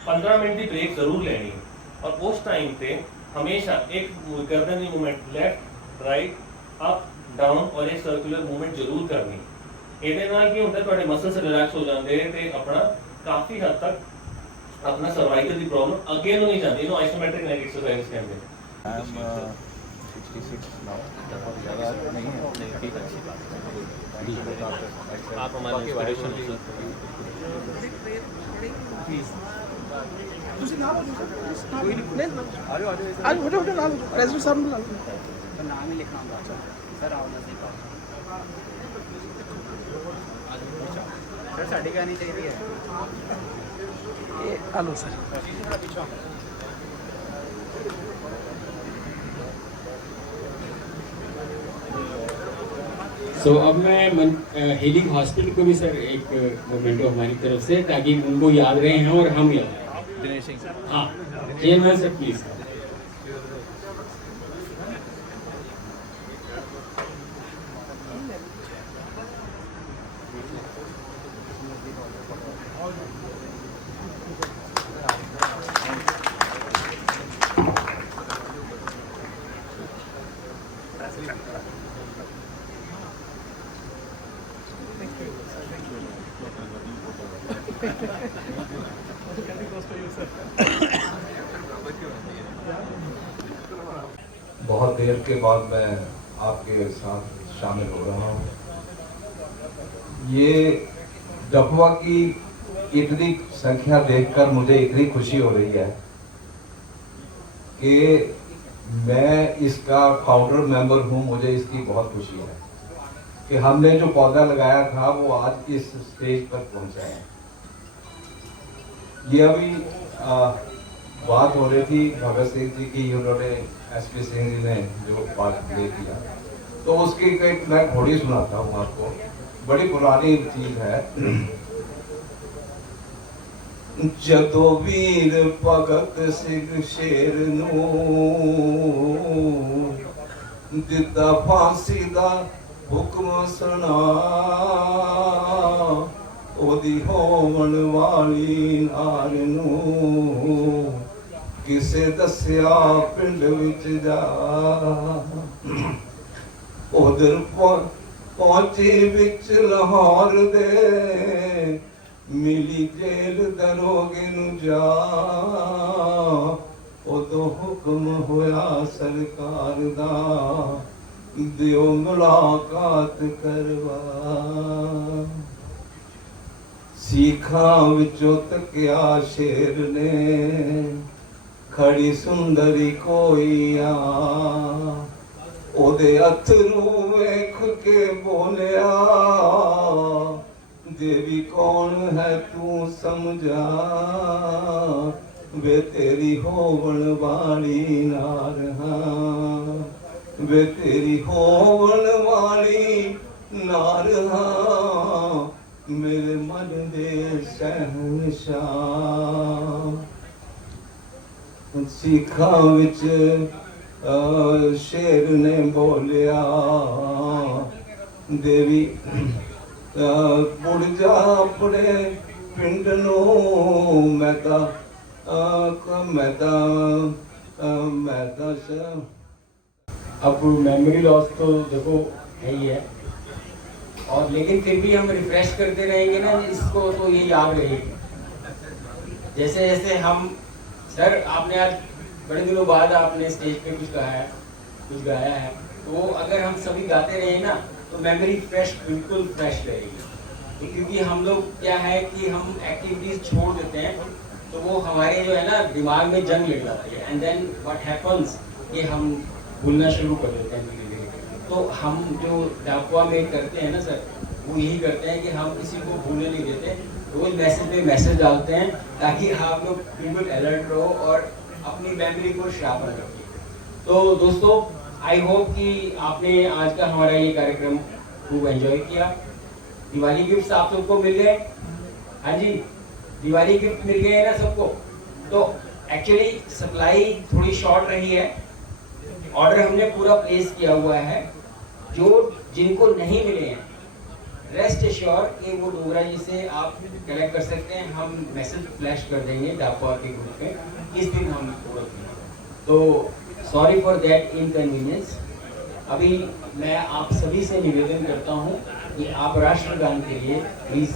15 मिनट की ब्रेक जरूर लेनी है और उस टाइम पे हमेशा एक गर्दन की movement left right up down और एक सर्कुलर मूवमेंट जरूर करनी। ਇਹਦੇ ਨਾਲ ਕੀ ਹੁੰਦਾ ਤੁਹਾਡੇ ਮਸਲਸ ਰਿਲੈਕਸ ਹੋ ਜਾਂਦੇ ਤੇ ਆਪਣਾ ਕਾਫੀ ਹੱਦ ਤੱਕ ਆਪਣਾ ਸਰਵਾਈਕਲ ਦੀ ਪ੍ਰੋਬਲਮ ਅੱਗੇ ਨੂੰ ਨਹੀਂ ਜਾਂਦੀ। ਇਹਨੂੰ ਆਈਸੋਮੈਟ੍ਰਿਕ ਨੈਕ ਐਕਸਰਸਾਈਜ਼ ਕਹਿੰਦੇ ਆ। 66 now, बहुत ज़्यादा नहीं है, ठीक अच्छी बात है। आप हमारे इंस्पिरेशन हो नाम ही लिखना होगा सर। सर साड़ी का नहीं चाहिए हेलो सर। सो अब मैं हीलिंग हॉस्पिटल को भी सर एक मोमेंटो हमारी तरफ से, ताकि उनको याद रहे हैं और हम याद रहे। हाँ चेयरमैन सर प्लीज। बहुत देर के बाद मैं आपके साथ शामिल हो रहा हूँ। ये डफवा की इतनी संख्या देखकर मुझे इतनी खुशी हो रही है कि मैं इसका फाउंडर मेंबर हूँ। मुझे इसकी बहुत खुशी है कि हमने जो पौधा लगाया था वो आज इस स्टेज पर पहुँचा है। ये अभी बात हो रही थी भगत सिंह जी की, उन्होंने एसपी सिंह जी ने जो बात ले किया, तो उसकी एक मैं घोड़ी सुनाता हूँ आपको। बड़ी पुरानी चीज है। जदों वीर भगत सिंह शेर नूं दिता फांसी दा हुक्म सुना, ओदी होवन वाली नार नूं किसे दस्या पिंड विच जा। उधर पहुंची विच लाहौर दे मिली जेल दरोगे नूं जा। उदों हुक्म होया सरकार दा दिओ मुलाकात करवा। सीखां विचों तकिया शेर ने खड़ी सुंदरी कोई आ। ओदे अथरू वेख के बोलिया देवी कौन है तू समझा। वे तेरी होवन वाली नार हां, वे तेरी होवन वाली नार हां, मेरे मन दे शहंशाह। सीखां विच शेर ने बोलिया देवी मुड़ जा अपने पिंड नूं। मैं अब मेमोरी लॉस तो देखो है ही है, और लेकिन फिर भी हम रिफ्रेश करते रहेंगे ना इसको, तो ये याद रहेगी। जैसे जैसे हम सर, आपने आज बड़े दिनों बाद आपने स्टेज पे कुछ गाया है, तो अगर हम सभी गाते रहे ना तो मेमोरी बिल्कुल फ्रेश रहेगी। तो क्योंकि हम लोग क्या है कि हम एक्टिविटीज छोड़ देते हैं, तो वो हमारे जो है ना दिमाग में जंग लग जाती है, एंड देन व्हाट हैपन्स कि हम भूलना शुरू कर देते हैं धीरे धीरे। तो हम जो डाकुआ में करते हैं ना सर, वो यही करते हैं कि हम किसी को भूलने नहीं देते, रोज मैसेज पे मैसेज डालते हैं ताकि आप लोग बिल्कुल अलर्ट रहो और अपनी मेमोरी को शार्पन रखिए। तो दोस्तों, आई होप कि आपने आज का हमारा ये कार्यक्रम खूब एंजॉय किया। दिवाली गिफ्ट्स आप सबको मिल गए? हाँ जी, दिवाली गिफ्ट मिल गए ना सबको? तो एक्चुअली सप्लाई थोड़ी शॉर्ट रही है, ऑर्डर हमने पूरा प्लेस किया हुआ है। जो जिनको नहीं मिले हैं, रेस्ट एश्योर कि वो डोगरा जी से आप कलेक्ट कर सकते हैं। हम मैसेज फ्लैश कर देंगे डाकुआ के ग्रुप में किस दिन हम पूरा करेंगे। तो सॉरी फॉर दैट इनकन्वीनियंस। अभी मैं आप सभी से निवेदन करता हूँ कि आप राष्ट्रगान के लिए प्लीज